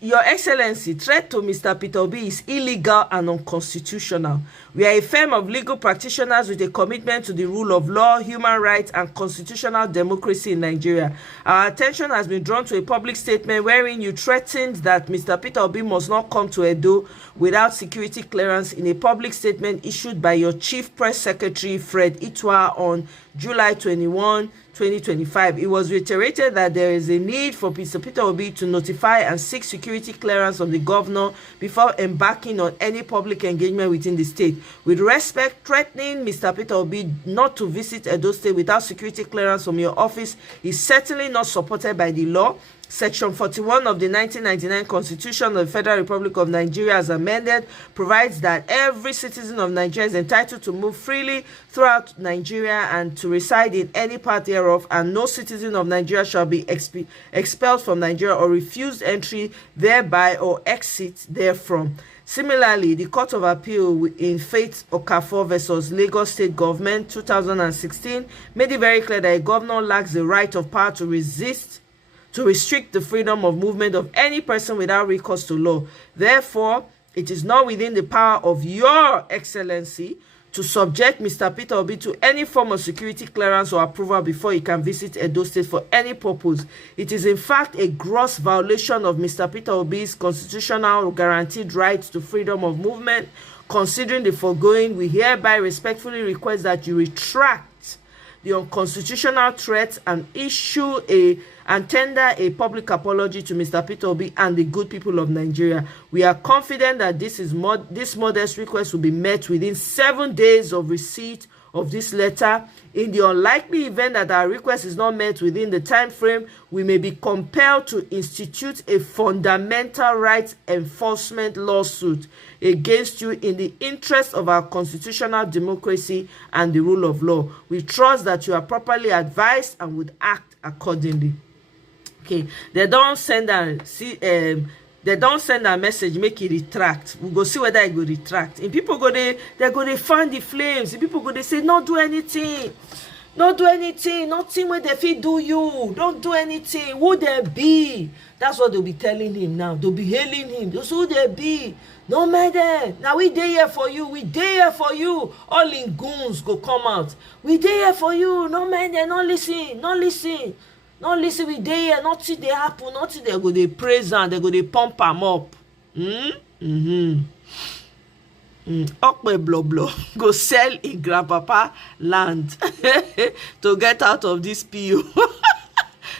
Your Excellency, threat to Mr. Peter Obi is illegal and unconstitutional. We are a firm of legal practitioners with a commitment to the rule of law, human rights, and constitutional democracy in Nigeria. Our attention has been drawn to a public statement wherein you threatened that Mr. Peter Obi must not come to Edo without security clearance in a public statement issued by your Chief Press Secretary, Fred Itwa, on July 21, 2025. It was reiterated that there is a need for Mr. Peter Obi to notify and seek security clearance of the governor before embarking on any public engagement within the state. With respect, threatening Mr. Peter Obi not to visit Edo State without security clearance from your office is certainly not supported by the law. Section 41 of the 1999 Constitution of the Federal Republic of Nigeria, as amended, provides that every citizen of Nigeria is entitled to move freely throughout Nigeria and to reside in any part thereof, and no citizen of Nigeria shall be expelled from Nigeria or refused entry thereby or exit therefrom. Similarly, the Court of Appeal in Faith Okafor versus Lagos State Government 2016 made it very clear that a governor lacks the right of power to restrict the freedom of movement of any person without recourse to law. Therefore, it is not within the power of Your Excellency to subject Mr. Peter Obi to any form of security clearance or approval before he can visit Edo State for any purpose. It is in fact a gross violation of Mr. Peter Obi's constitutional guaranteed right to freedom of movement. Considering the foregoing, we hereby respectfully request that you retract the unconstitutional threats and tender a public apology to Mr. Peter Obi and the good people of Nigeria. We are confident that this modest request will be met within 7 days of receipt of this letter. In the unlikely event that our request is not met within the time frame, we may be compelled to institute a fundamental rights enforcement lawsuit against you in the interest of our constitutional democracy and the rule of law. We trust that you are properly advised and would act accordingly. Okay, they don't send a message make it retract. We go see whether it go retract. And people go they go they fan the flames. And people go they say not do anything, nothing where they fit do you. Don't do anything. Who they be? That's what they'll be telling him now. They'll be hailing him. That's who they be. No matter. Now we dey here for you. We dey here for you. All in goons go come out. We dey here for you. No matter. No listen. We dey here. Nothing they happen. Nothing they go they praise and they go they pump am up. Okpe blah go sell in grandpapa land to get out of this PO.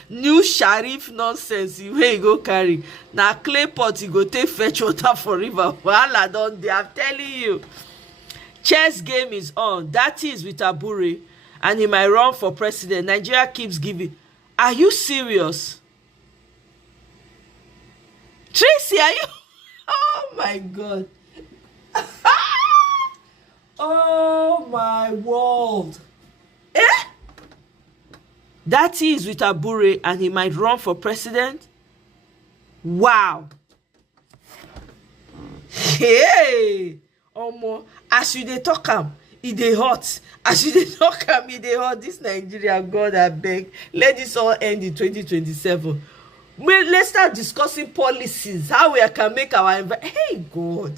New Sharif nonsense wey you go carry. Na clay pot you go take fetch water for river. Wahala don dey, I'm telling you. Chess game is on. That is with Abure and he might run for president. Nigeria keeps giving. Are you serious? Tracy, are you? Oh my God. Oh my world. That is with Abure and he might run for president. Wow. Hey. Omo, as you dey talk am, e dey hot. As you dey talk am, e dey hot. This Nigeria, God abeg. Let this all end in 2027. Let's start discussing policies, how we can make our environment. Hey God,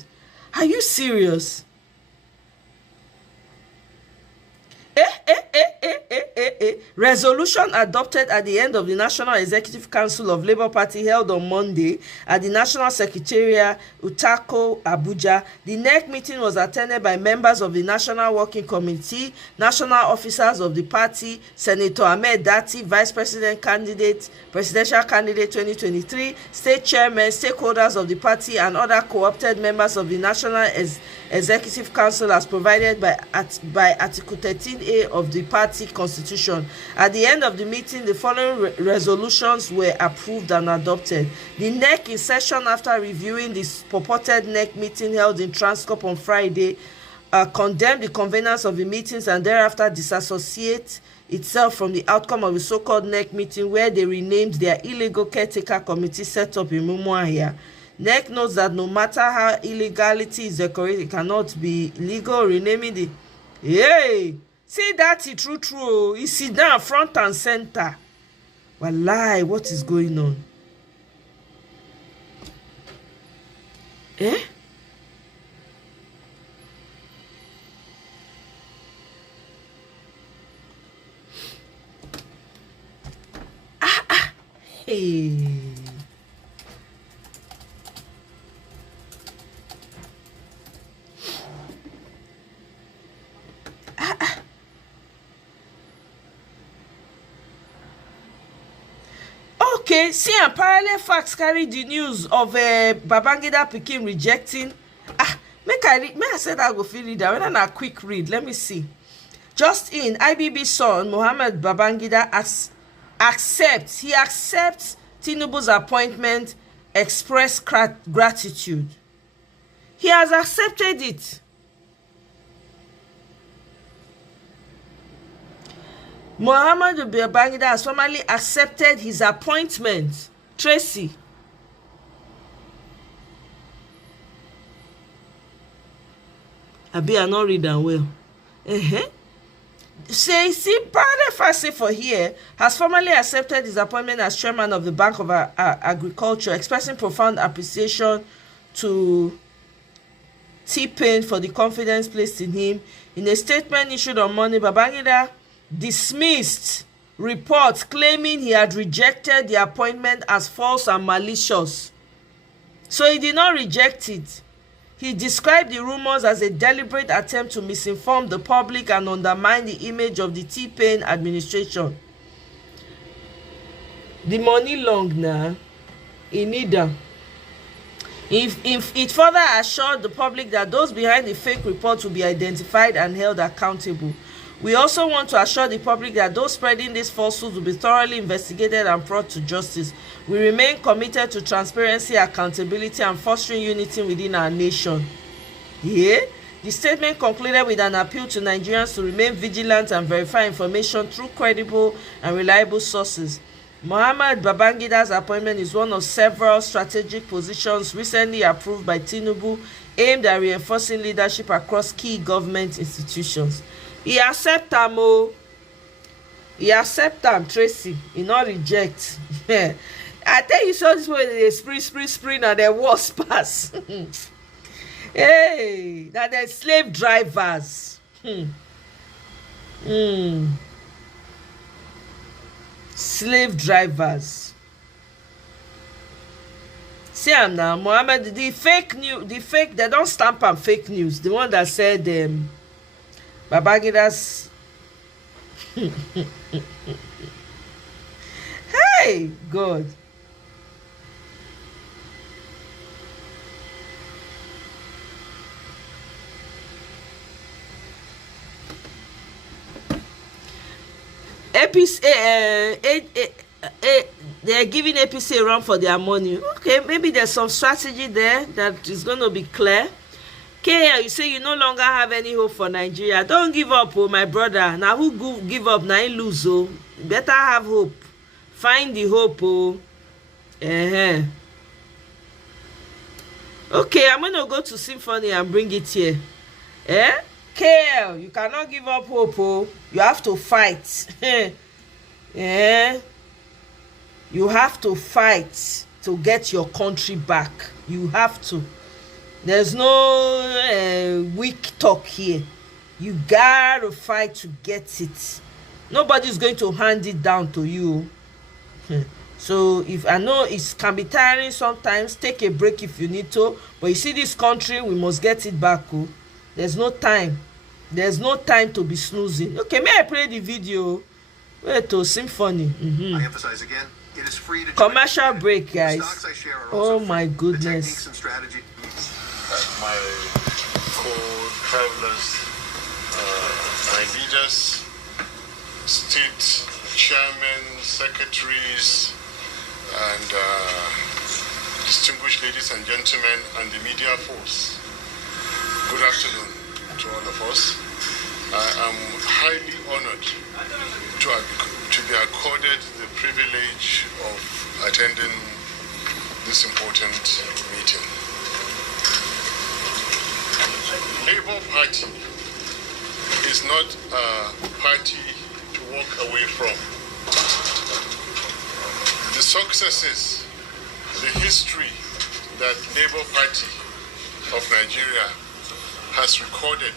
are you serious? Resolution adopted at the end of the National Executive Council of Labour Party held on Monday at the National Secretariat, Utako, Abuja. The NEC meeting was attended by members of the National Working Committee, national officers of the party, Senator Ahmed Dati, Vice President candidate, Presidential candidate 2023, state chairmen, stakeholders of the party, and other co-opted members of the National Executive Council as provided by Article 13A of the party constitution. At the end of the meeting, the following resolutions were approved and adopted. The NEC, in session after reviewing the purported NEC meeting held in Transcorp on Friday, condemned the convenance of the meetings and thereafter disassociate itself from the outcome of the so-called NEC meeting, where they renamed their illegal caretaker committee set up in Omoye. NEC notes that no matter how illegality is decorated, it cannot be legal. Renaming the... Hey! See, that's it, true. You sit down front and center. Wallahi, what is going on? Eh? Hey. Okay, see, and parallel facts carry the news of Babangida Pikin rejecting. May I say that I go feel read that? When I quick read, let me see. Just in, IBB son Mohammed Babangida accepts Tinubu's appointment, express gratitude. He has accepted it. Mohammed Babangida has formally accepted his appointment. Tracy. Abi, I not read them well. See, Parade for here has formally accepted his appointment as chairman of the Bank of Agriculture, expressing profound appreciation to T-Pain for the confidence placed in him. In a statement issued on Monday, Babangida dismissed reports claiming he had rejected the appointment as false and malicious. So he did not reject it. He described the rumors as a deliberate attempt to misinform the public and undermine the image of the T-Pain administration. The money long now, in neither. If it further assured the public that those behind the fake reports will be identified and held accountable. We also want to assure the public that those spreading these falsehoods will be thoroughly investigated and brought to justice. We remain committed to transparency, accountability, and fostering unity within our nation. Yeah? The statement concluded with an appeal to Nigerians to remain vigilant and verify information through credible and reliable sources. Mohammed Babangida's appointment is one of several strategic positions recently approved by Tinubu aimed at reinforcing leadership across key government institutions. He accept them, Tracy. He not reject. I tell you so, this way they sprint and they was pass. Hey, that they slave drivers. Slave drivers. See am now, Mohammed, the fake news, they don't stamp on fake news. The one that said Babangida's hey, God. APC, they're giving APC a run for their money. Okay, maybe there's some strategy there that is going to be clear. KL, you say you no longer have any hope for Nigeria. Don't give up, oh, my brother. Now who give up, now you lose, oh. Better have hope. Find the hope, oh. Okay, I'm going to go to Symphony and bring it here. KL, you cannot give up hope, oh. You have to fight. You have to fight to get your country back. You have to. There's no weak talk here. You gotta fight to get it. Nobody's going to hand it down to you. So if I know it can be tiring sometimes, take a break if you need to. But you see, this country, we must get it back. Oh. There's no time. There's no time to be snoozing. Okay, may I play the video? Wait to symphony. I emphasize again, it is free to commercial break, guys. Oh my goodness. My co-travelers, my leaders, state chairmen, secretaries, and distinguished ladies and gentlemen, and the media force. Good afternoon to all of us. I am highly honored to be accorded the privilege of attending this important meeting. Labour Party is not a party to walk away from. The successes, the history that Labour Party of Nigeria has recorded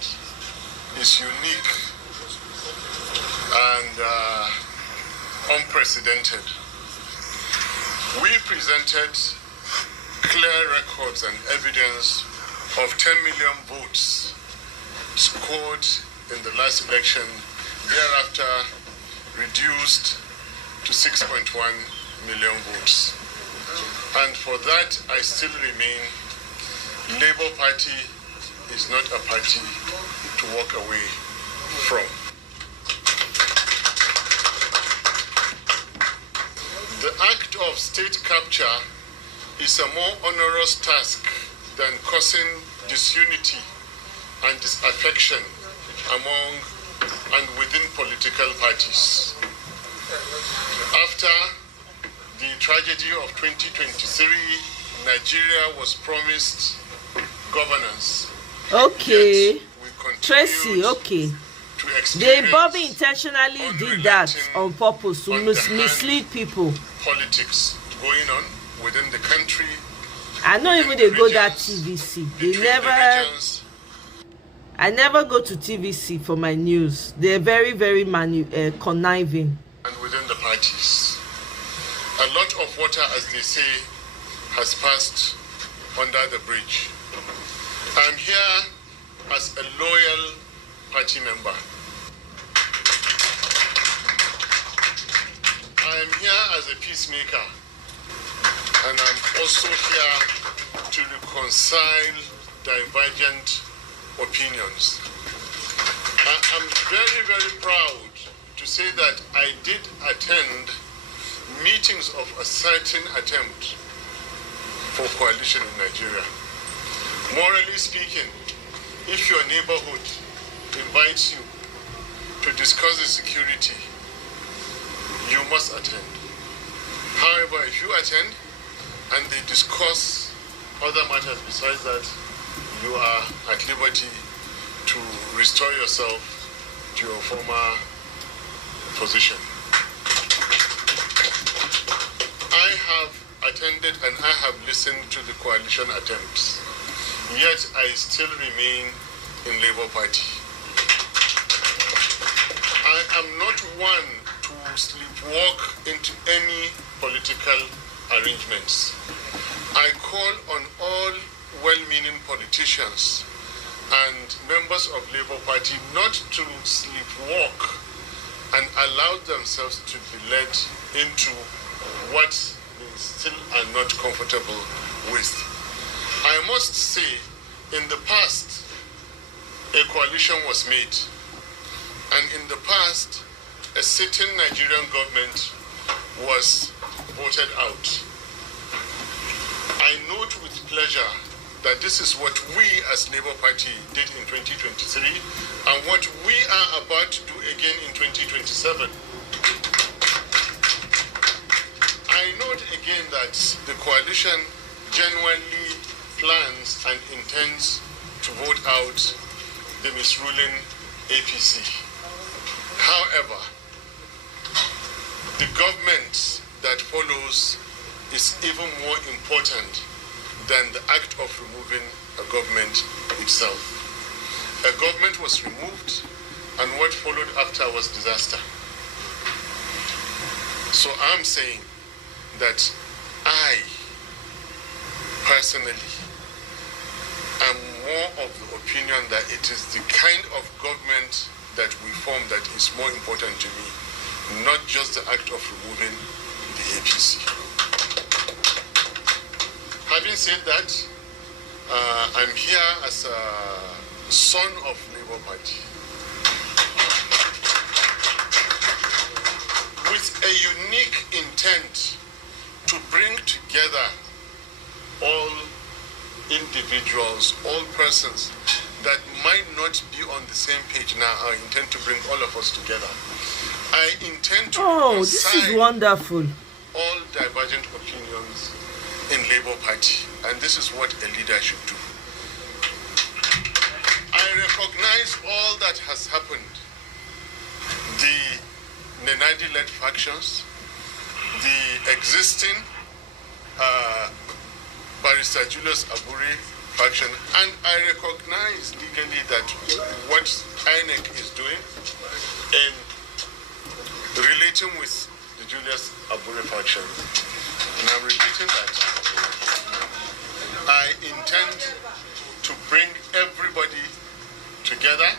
is unique and unprecedented. We presented clear records and evidence of 10 million votes scored in the last election, thereafter reduced to 6.1 million votes. And for that, I still remain, Labour Party is not a party to walk away from. The act of state capture is a more onerous task than causing disunity and disaffection among and within political parties. After the tragedy of 2023, Nigeria was promised governance. Okay, Tracy, okay. They Bobby intentionally did that on purpose to mislead people. Politics going on within the country. I know even they go that TVC. They never. I never go to TVC for my news. They're very, very conniving. And within the parties, a lot of water, as they say, has passed under the bridge. I'm here as a loyal party member. I am here as a peacemaker, and I'm also here to reconcile divergent opinions. I am very, very proud to say that I did attend meetings of a certain attempt for coalition in Nigeria. Morally speaking, if your neighborhood invites you to discuss the security, you must attend. However, if you attend and they discuss other matters besides that, you are at liberty to restore yourself to your former position. I have attended and I have listened to the coalition attempts, yet I still remain in Labour Party. I am not one to sleepwalk into any political arrangements. I call on all well-meaning politicians and members of Labour Party not to sleepwalk and allow themselves to be led into what they still are not comfortable with. I must say, in the past, a coalition was made, and in the past, a certain Nigerian government was voted out. I note with pleasure that this is what we as Labour Party did in 2023 and what we are about to do again in 2027. I note again that the coalition genuinely plans and intends to vote out the misruling APC. However, the government that follows is even more important than the act of removing a government itself. A government was removed, and what followed after was disaster. So I'm saying that I personally am more of the opinion that it is the kind of government that we form that is more important to me, not just the act of removing the APC. Having said that, I'm here as a son of Labour Party with a unique intent to bring together all individuals, all persons that might not be on the same page now. I intend to bring all of us together. I intend to this is wonderful. All divergent opinions in Labour Party, and this is what a leader should do. I recognize all that has happened. The Nenadi-led factions, the existing Barrister Julius Abure faction, and I recognize legally that what INEC is doing in relating with the Julius Abure faction. And I'm repeating that. I intend to bring everybody together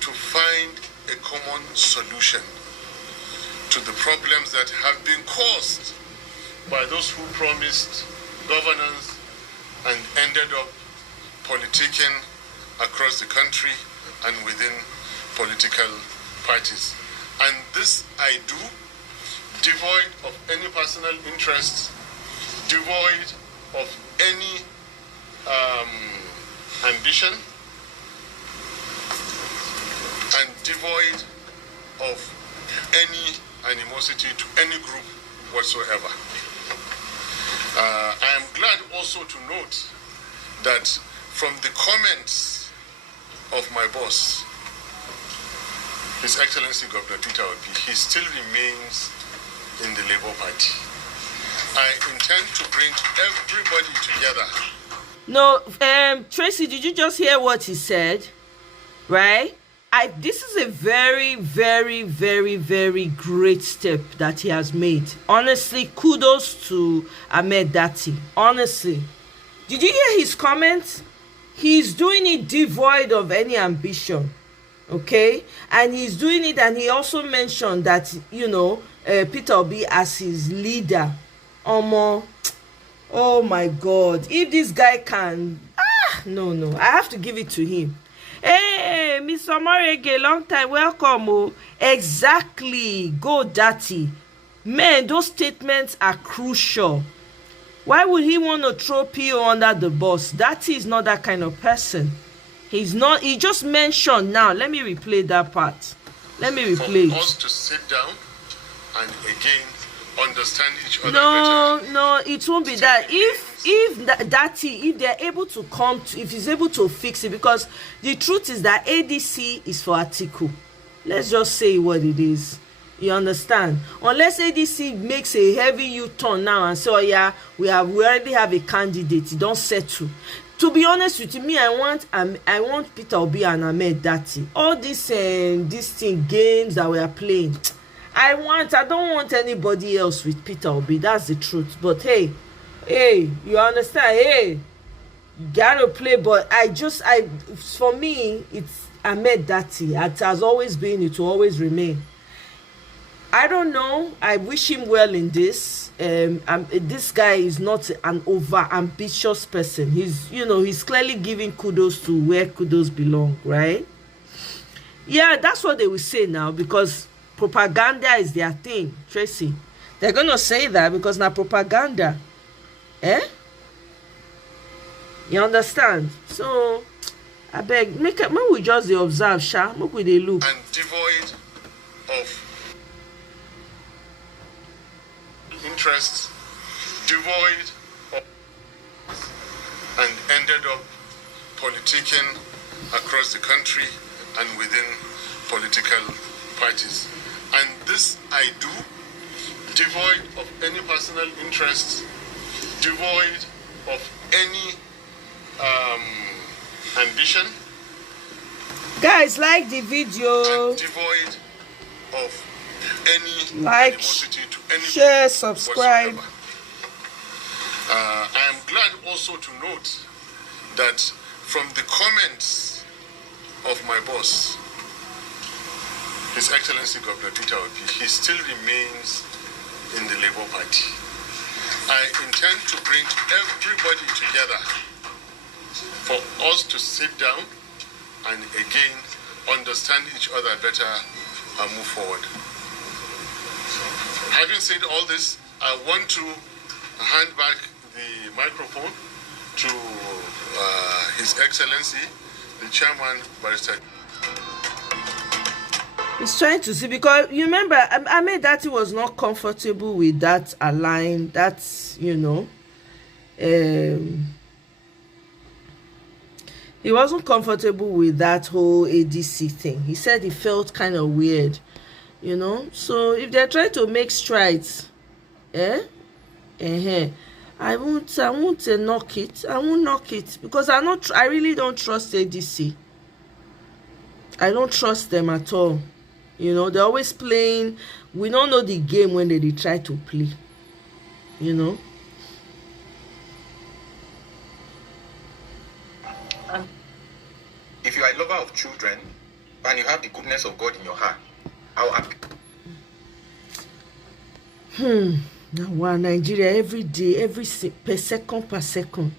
to find a common solution to the problems that have been caused by those who promised governance and ended up politicking across the country and within political parties. And this I do devoid of any personal interest, devoid of any ambition, and devoid of any animosity to any group whatsoever. I am glad also to note that from the comments of my boss, His Excellency Governor Peter Obi, he still remains in the Labour Party. I intend to bring everybody together. No, Tracy, did you just hear what he said? Right? This is a very, very, very, very great step that he has made. Honestly, kudos to Ahmed Dati. Honestly. Did you hear his comments? He's doing it devoid of any ambition. Okay? And he's doing it, and he also mentioned that, you know, Peter Obi as his leader. Oh my God. If this guy can... No. I have to give it to him. Hey, Miss Omoye, long time, welcome. Oh. Exactly, go Dati. Man, those statements are crucial. Why would he want to throw PO under the bus? Dati is not that kind of person. He's not. He just mentioned now. Let me replay that part. Let me replay. For us to sit down and again understand each other better. No, it won't be that. If they're able to come to, if he's able to fix it, because the truth is that ADC is for Atiku. Let's just say what it is. You understand? Unless ADC makes a heavy U-turn now and say, oh yeah, we already have a candidate, it don't settle. To be honest with you, me, I want Peter Obi and Ahmed Dati. All these games that we are playing, I don't want anybody else with Peter Obi. That's the truth. But hey, you understand? Hey, you gotta play. But for me, it's Ahmed Dati. It has always been. It will always remain. I don't know. I wish him well in this. This guy is not an over-ambitious person. He's clearly giving kudos to where kudos belong, right? Yeah, that's what they will say now, because propaganda is their thing, Tracy. They're gonna say that because now propaganda. You understand? So I beg, make we just observe, sha. Make we dey look. And devoid of interest, devoid of, and ended up politicking across the country and within political parties. And this I do devoid of any personal interest, devoid of any ambition. Guys, like the video. And devoid of any like, animosity to any share, subscribe. whatsoever. I am glad also to note that from the comments of my boss, His Excellency Governor Peter Obi, he still remains in the Labour Party. I intend to bring everybody together for us to sit down and again understand each other better and move forward. Having said all this, I want to hand back the microphone to His Excellency, the Chairman, Barrister. He's trying to see, because you remember, I made that he was not comfortable with that align. That's, you know, he wasn't comfortable with that whole ADC thing. He said he felt kind of weird, you know. So if they're trying to make strides, I won't knock it. I won't knock it, because I really don't trust ADC. I don't trust them at all. You know, they're always playing. We don't know the game when they try to play. You know. If you are a lover of children and you have the goodness of God in your heart, how happy? Now, wow, Nigeria, every day, per second.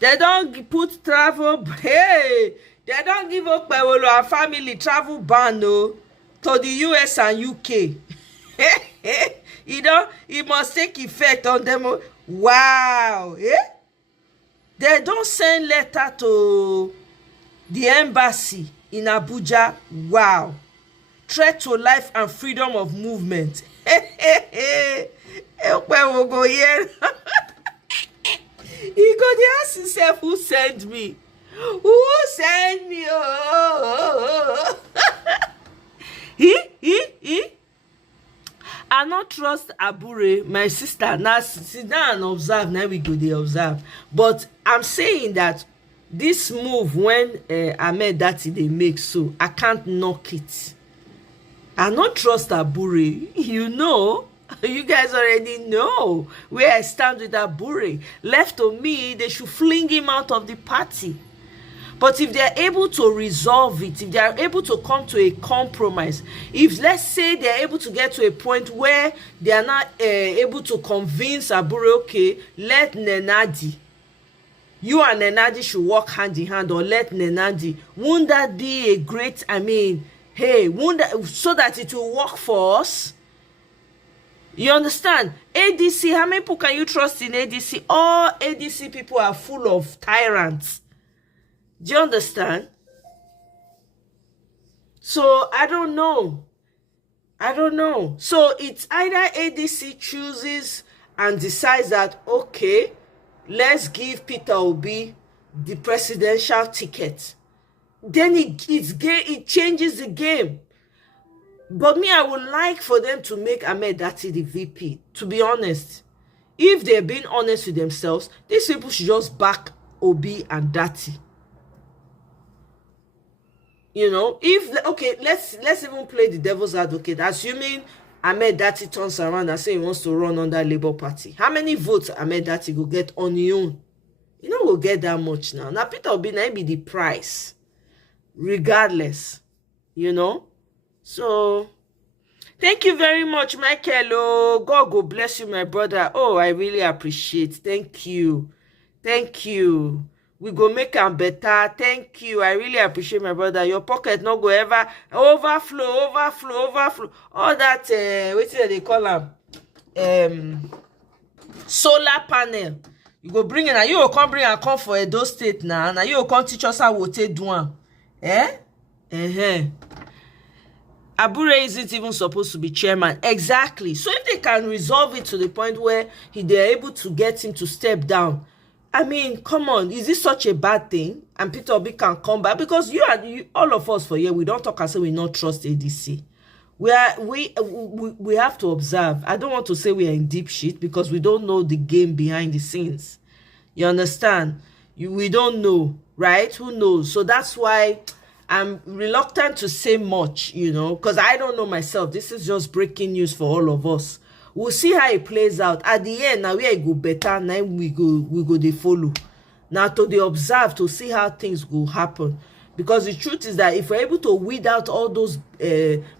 They don't put travel. Hey, they don't give up our family travel ban, no, to the US and UK. It must take effect on them. Wow. They don't send letter to the embassy in Abuja. Wow. Threat to life and freedom of movement. He go dey ask himself, who sent me? Who sent me? Oh. I not trust Abure, my sister. Now sit down and observe. Now we go dey observe. But I'm saying that this move when Ahmed Dati they make, so I can't knock it. I not trust Abure. You know. You guys already know where I stand with Abure. Left to me, they should fling him out of the party. But if they're able to resolve it, if they're able to come to a compromise, if let's say they're able to get to a point where they are not able to convince Abure, okay, let Nenadi, you and Nenadi should work hand in hand, or let Nenadi, won't that be a great, so that it will work for us? You understand? ADC, how many people can you trust in ADC? All ADC people are full of tyrants. Do you understand? So, I don't know. So, it's either ADC chooses and decides that, okay, let's give Peter Obi the presidential ticket. Then it changes the game. But me, I would like for them to make Ahmed Dati the VP, to be honest. If they're being honest with themselves, these people should just back Obi and Dati. You know, let's even play the devil's advocate. Assuming Ahmed Dati turns around and say he wants to run under Labour Party. How many votes Ahmed Dati will get on his own? You know, we'll get that much now. Now, Peter Obi will be the price. Regardless. You know? So, thank you very much, Michael. Oh, God go bless you, my brother. Oh, I really appreciate. Thank you. We go make them better. Thank you. I really appreciate, my brother. Your pocket no go ever overflow. All that, what do they call them? Solar panel. You go bring it, and you will come bring and come for Edo State now. Now you will come teach us how to do one. Abure isn't even supposed to be chairman. Exactly. So if they can resolve it to the point where they're able to get him to step down, I mean, come on, is this such a bad thing? And Peter Obi can come back? Because all of us for here, we don't talk and say we don't trust ADC. We have to observe. I don't want to say we are in deep shit because we don't know the game behind the scenes. You understand? We don't know. right? Who knows? So that's why I'm reluctant to say much, you know, because I don't know myself. This is just breaking news for all of us. We'll see how it plays out. At the end, now we go better, now we go they follow. Now to the observe to see how things will happen. Because the truth is that if we're able to weed out all those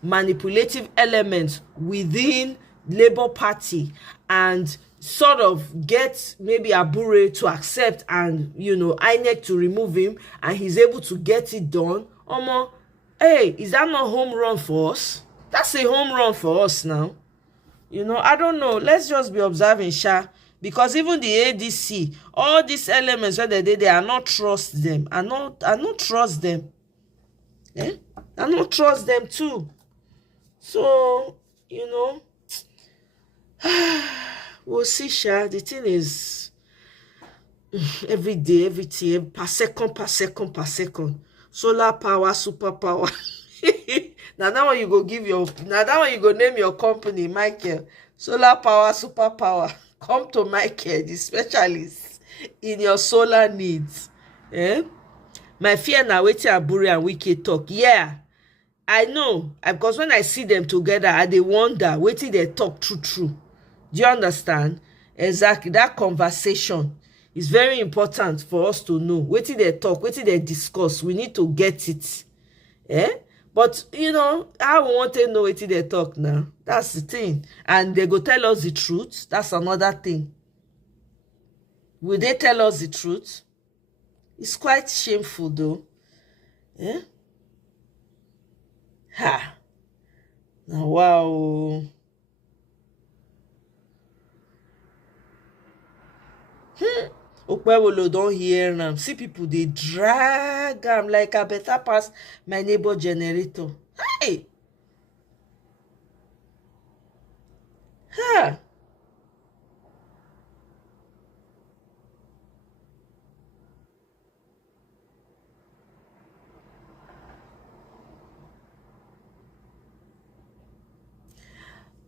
manipulative elements within Labour Party and sort of get maybe Abure to accept and, you know, INEC to remove him, and he's able to get it done, hey, is that not home run for us? That's a home run for us now. You know, I don't know. Let's just be observing, Sha. Because even the ADC, all these elements when they are not trust them. I not trust them. I not trust them too. So, you know, we'll see, Sha. The thing is, every day, everything, per second. Solar power, super power. Now that one you go give your, now that one you go name your company, Michael. Solar power, super power. Come to Michael, the specialist in your solar needs. My fear now, waiting Abure and Wike talk. Yeah, I know. Because when I see them together, I they wonder, waiting they talk true. Do you understand? Exactly. That conversation is very important for us to know. Waiting they talk, waiting they discuss. We need to get it. But, you know, I want to know what they talk now. That's the thing. And they go tell us the truth. That's another thing. Will they tell us the truth? It's quite shameful, though. Ha. Now, wow. Okpewolo don't hear them. See people, they drag them like a better pass my neighbor generator. Hey! Ha!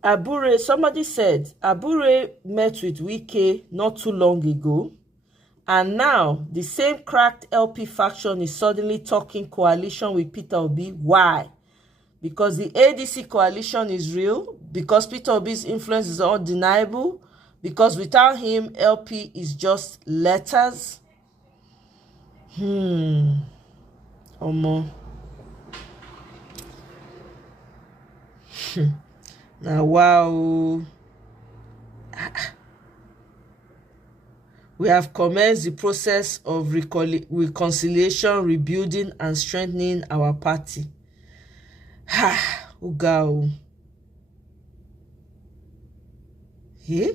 Abure, somebody said, Abure met with Wike not too long ago. And now, the same cracked LP faction is suddenly talking coalition with Peter Obi. Why? Because the ADC coalition is real? Because Peter Obi's influence is undeniable? Because without him, LP is just letters? Omo. Now, wow. We have commenced the process of reconciliation, rebuilding, and strengthening our party. Ha! Ugao. Yeah?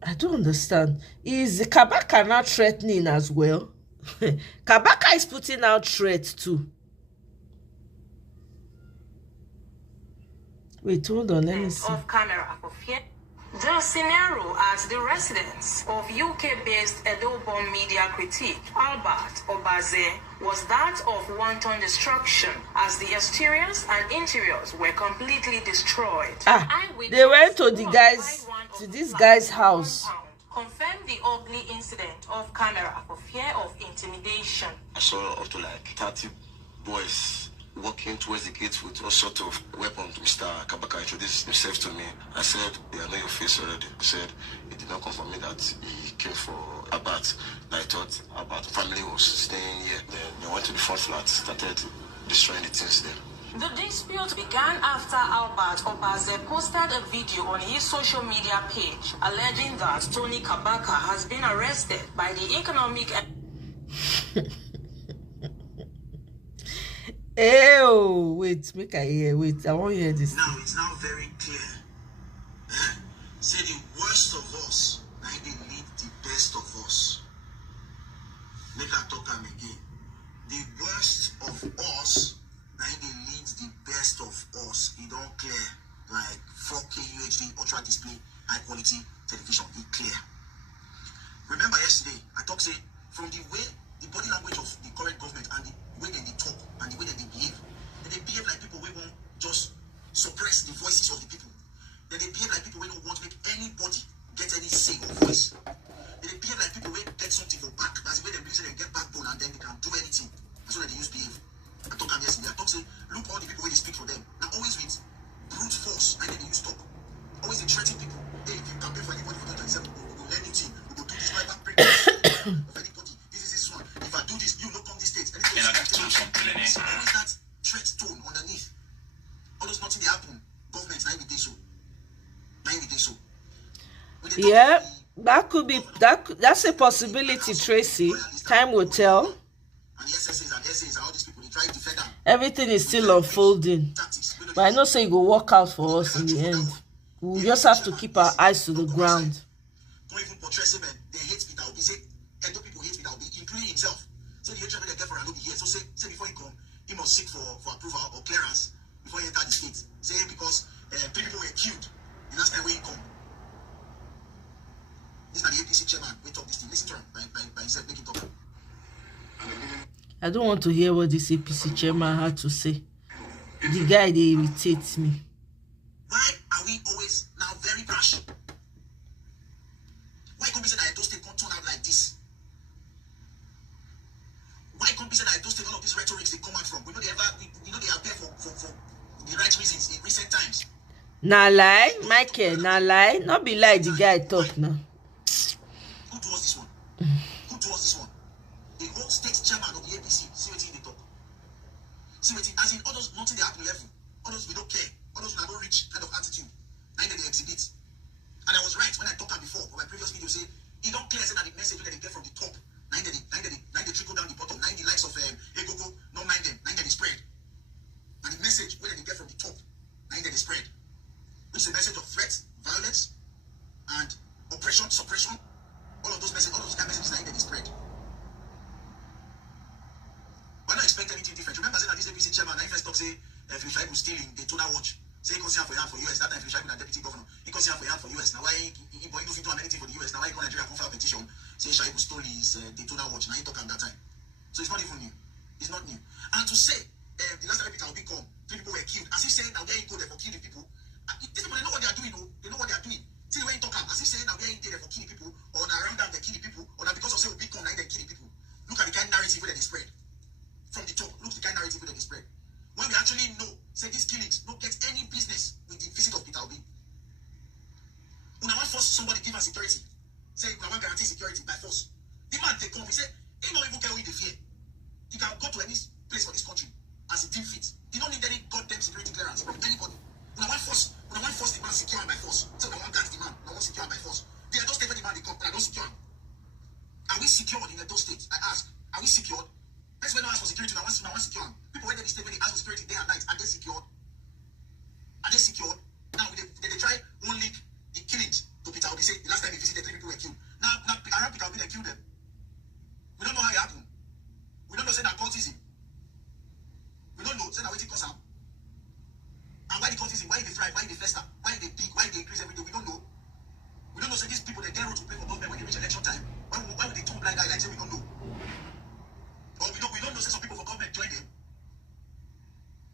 I don't understand. Is Kabaka now threatening as well? Kabaka is putting out threats too. Wait, hold on, let me see. Of camera of fear. The scenario at the residence of UK-based Edo-born media critic Albert Obaze was that of wanton destruction, as the exteriors and interiors were completely destroyed. They went to this guy's house. Confirmed the ugly incident of camera for fear of intimidation. I saw up to like 30 boys walking towards the gate with all sort of weapons. Mr. Kabaka introduced himself to me. I said, "I know your face already." He said it did not confirm me that he came for Abat. I thought Abat family was staying here. Then they went to the fourth flat, started destroying the things there. The dispute began after Albert Obaze posted a video on his social media page alleging that Tony Kabaka has been arrested by the economic... Ew, wait, make I hear. Wait, I want to hear this. Now, it's now very clear. Say the worst of us now they need the best of us. Make I talk them again. The worst of us, now they need the best of us. It don't clear like 4K UHD ultra display high quality television. It clear. Remember yesterday, I talked say from the way the body language of the current government and the way they talk and the way that they behave like people who won't just suppress the voices of the people. They behave like people who don't want to make anybody get any say or voice. They behave like people who get something for back. That's the way they believe they get backbone and then they can do anything. That's what they use behave. I talk them yesterday. I talk say, look all the people when they speak for them. Now always with brute force, and then they use talk. Always they threaten people. Hey, if you campaign for anybody for 2027, we will learn anything. We will do this right back break of anybody. This is this one. If I do this, you look on this state. Anything always that threat tone underneath. All those nothing they happen. Governments, now every day so. Yeah, that could be that's a possibility, Tracy. Time will tell. Everything is still unfolding. But I know say it will work out for us in the end. We just have to keep our eyes to the ground. Don't even portray they hate Peter Obi. Say Edo people hate Peter Obi, including himself. So the hatred they get for Obi here. So say before he come, he must seek for approval or clearance before he enter the state. Say because 3 people were killed the last time when he come. This is the APC chairman. We talk this thing. Listen to him by himself. Make it talk. I don't want to hear what this APC chairman had to say. The guy, they irritates me. Why are we always now very brash? Why can't we say that Edo State can't turn out like this? Why can't we say that Edo State, all of these rhetorics they come out from? We know they appear for the right reasons in recent times. Nah lie, Michael, nah lie. Not be like the guy talk now. Who does this one? Who does this one? The whole state chairman of the APC, see what they talk. See what as in all those nothing they happen level. All those we don't care. All those we don't reach kind of attitude. Neither they exhibit. And I was right when I talked about before, on my previous video, say, it don't clear that the message that they get from the top, neither they trickle down the bottom, 90 likes of hey go, no mind them, neither they spread. And the message where they get from the top, neither they spread. Which is a message of threat, violence, and oppression, suppression. All of those messages, all of those kind of messages, neither they spread. Why not expect anything different? Remember saying that this APC chairman, I first talk say, Philip Shaibu stealing the Daytona watch. Say he can see for US. That time Philip Shaibu, the deputy governor, he can see for US. Now why he don't do anything for the US? Now why he go Nigeria file petition? Say Shaibu stole his Daytona watch. Now he talk at that time. So it's not even new. It's not new. And to say the last time Peter Obi come, 3 people were killed. As if saying now where he go there for killing people. These people they know what they are doing. Oh. They know what they are doing. See when he talk as if saying now where he there for killing people, or around them they killing people, or because of say Obi come now they killing people. Look at the kind of narrative where they spread. From the top, look at the kind of narrative where they spread. When we actually know, say these killings don't get any business with the visit of Peter Obi. When I want force somebody give us security, say when I want guarantee security by force. The man they come, he say, he don't even care who they fear. He can go to any place for this country as he deem fit. He don't need any goddamn security clearance from anybody. When I want force the man secure him by force. So when I want guards the man, I want secure him by force. They don't stay for the man they come, but I don't secure him. Are we secured in Edo State? I ask, are we secured? That's when I ask for security, I want secure them. People when they stay when they ask for security day and night, are they secured? Are they secured? Now they try one link the killings to Peter Obi. Say the last time he visited 3 people were killed. Now around Peter Obi they killed them. We don't know how it happened. We don't know say that cultism. We don't know say that waiting cause am. And why the cultism, why they thrive, why they fester, why they big, why they increase every day, we don't know. We don't know say these people they get road to pay for government when they reach election time. Why would they turn blind eye like say we don't know? Or we don't know say some people for government join them.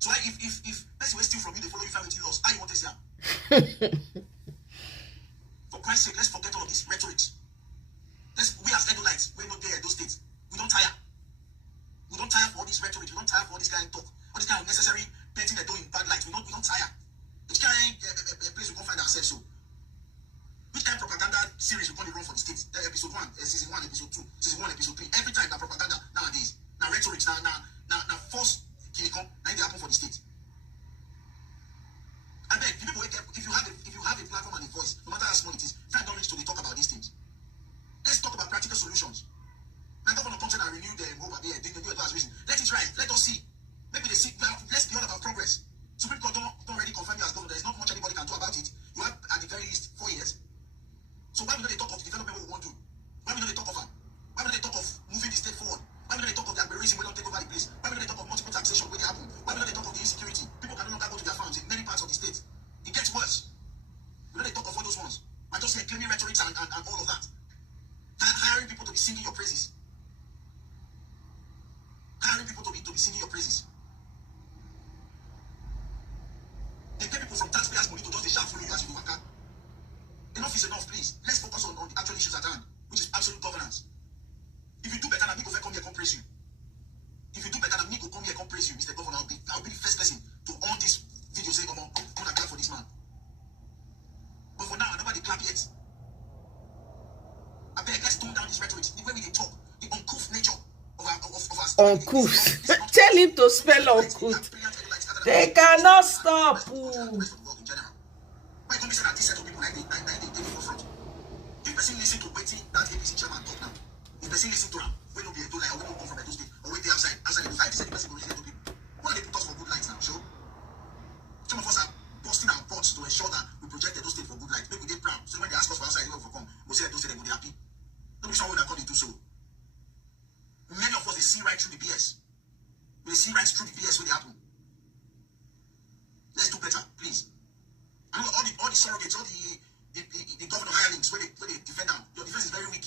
So if person will steal from you, they follow you 5 loss. How you want to say? For Christ's sake, let's forget all of this rhetoric. We as Edoites, we're not there at those states. We don't tire. We don't tire for all this rhetoric. We don't tire for all this kind of talk. All this kind of necessary painting the door in bad light. We don't tire. Which kind of place we can't find ourselves so? Which kind of propaganda series we can't run for the states? Episode 1, season 1, episode 2, season 1, episode 3. Every time now propaganda nowadays. Now rhetoric, now false kinikon, now they happen for the state. And then if you have a platform and a voice, no matter how small it is, try don't reach to talk about these things. Let's talk about practical solutions. Now governor comes in and renew the hope they do it as reason. Let it rise. Let us see. Maybe they see. Let's be all about progress. Supreme Court don't already confirm you as governor. There's not much anybody can do about it. You have at the very least 4 years. So why would they talk of development? enough is enough, please. Let's focus on the actual issues at hand, which is absolute governance. If you do better than me, go come here, come praise you. If you do better than me, go come here, come praise you, Mr. Governor. I'll be the first person to on this video say, come on, come and clap for this man. But for now, nobody clap yet. I beg, let's tone down this rhetoric. The way we talk, the uncouth nature of our uncouth. Tell him to spell uncouth. They cannot stop. Why can't we say that this set of people like they forefront? If person listen to waiting that APC chairman talk now, if person listen to him, we don't be able to like, we don't come from Edo State, or wait there outside the fight, this person go listen to people. Why they put us for good lights now, sure? Some of us are busting our pots to ensure that we project Edo State for good light. Make we dey proud. So when they ask us for outside, we will come. We say Edo State, they go be happy. Don't be someone that call it do so. Many of us, they see right through the BS. They see right through the BS when they happen. Let's do better, please. And all the surrogates, all the governor hirings, where they defend them, your defense is very weak.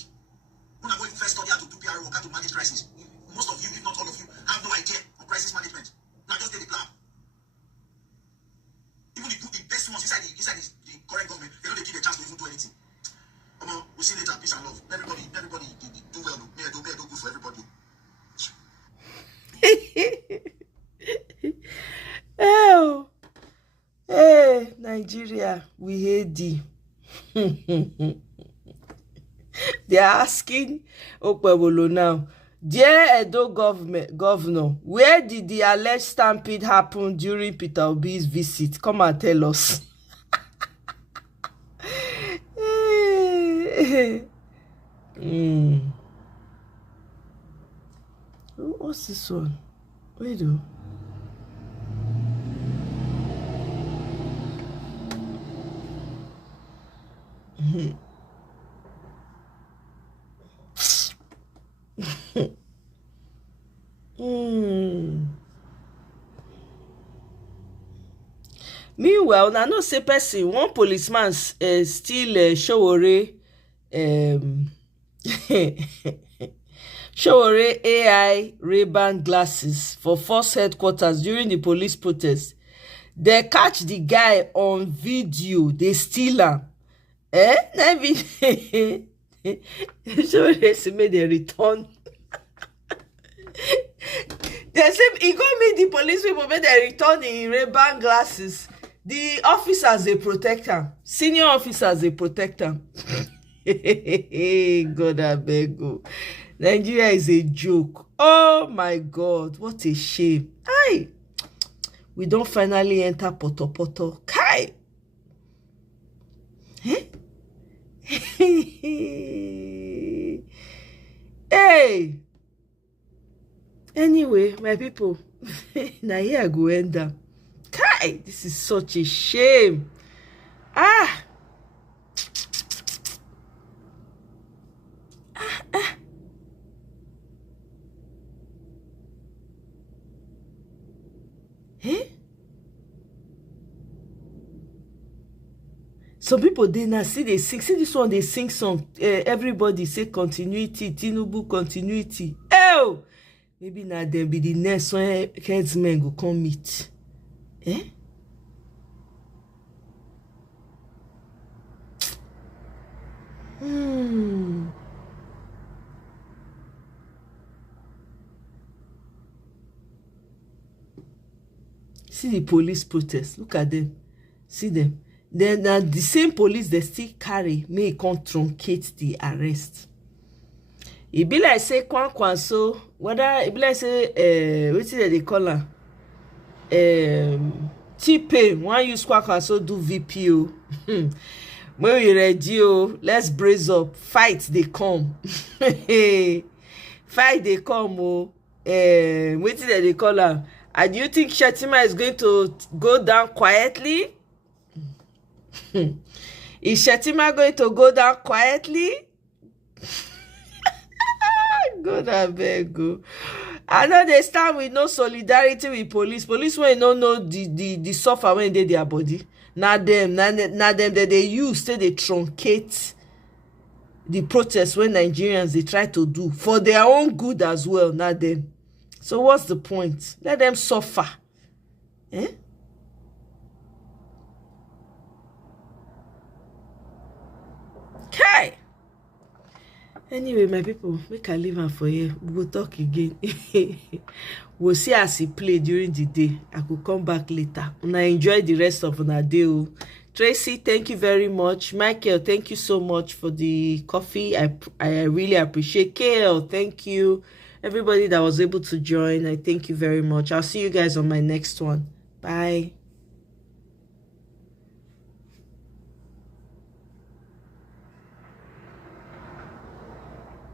When I go first study how to do PR work, how to manage crisis, most of you, if not all of you, have no idea on crisis management. Now just take the plan. Even the best ones inside the current government, they don't give a chance to even do anything. We'll see later. Peace and love. Everybody do well. May I do good for everybody. Oh, hey, Nigeria, we hate thee. They are asking Okpebolo now, dear Edo governor, where did the alleged stampede happen during Peter Obi's visit? Come and tell us. What's this one? Wait, do. Meanwhile, na no say person one policeman still Showore Showore AI Ray-Ban glasses for force headquarters during the police protest. They catch the guy on video. They steal him. Showore made a return. They say he go meet the police people, make they return in Ray-Ban glasses. The officers they protect him. Senior officers they protect him. God I beg you. Nigeria is a joke. Oh my God, what a shame. Aye. We don't finally enter Poto Poto. Kai. Hey. Anyway, my people, now here I go end up. Kai, this is such a shame. Some people they now see they sing. See this one they sing song. Everybody say continuity, Tinubu continuity. Oh, maybe now there be the next one headsmen go come meet. See the police protest. Look at them. See them. Then the same police they still carry may come truncate the arrest. It be like say kwan so whether it be like say what they call her T-Pain one use kwan so do VPO. When we ready, let's brace up. Fight they come. Fight they come. What they call her? And do you think Shetima is going to go down quietly? Is Shetima going to go down quietly? God I beg you. I know they stand with no solidarity with police. Police when don't know the suffer when they their body. Now them that they use say they truncate the protests when Nigerians they try to do for their own good as well. Not them. So what's the point? Let them suffer. Kai. Anyway, my people, make I leave am for here. We will talk again. We'll see as he play during the day. I could come back later. And I enjoy the rest of our day. Tracy, thank you very much. Michael, thank you so much for the coffee. I really appreciate. Kale, thank you. Everybody that was able to join, I thank you very much. I'll see you guys on my next one. Bye.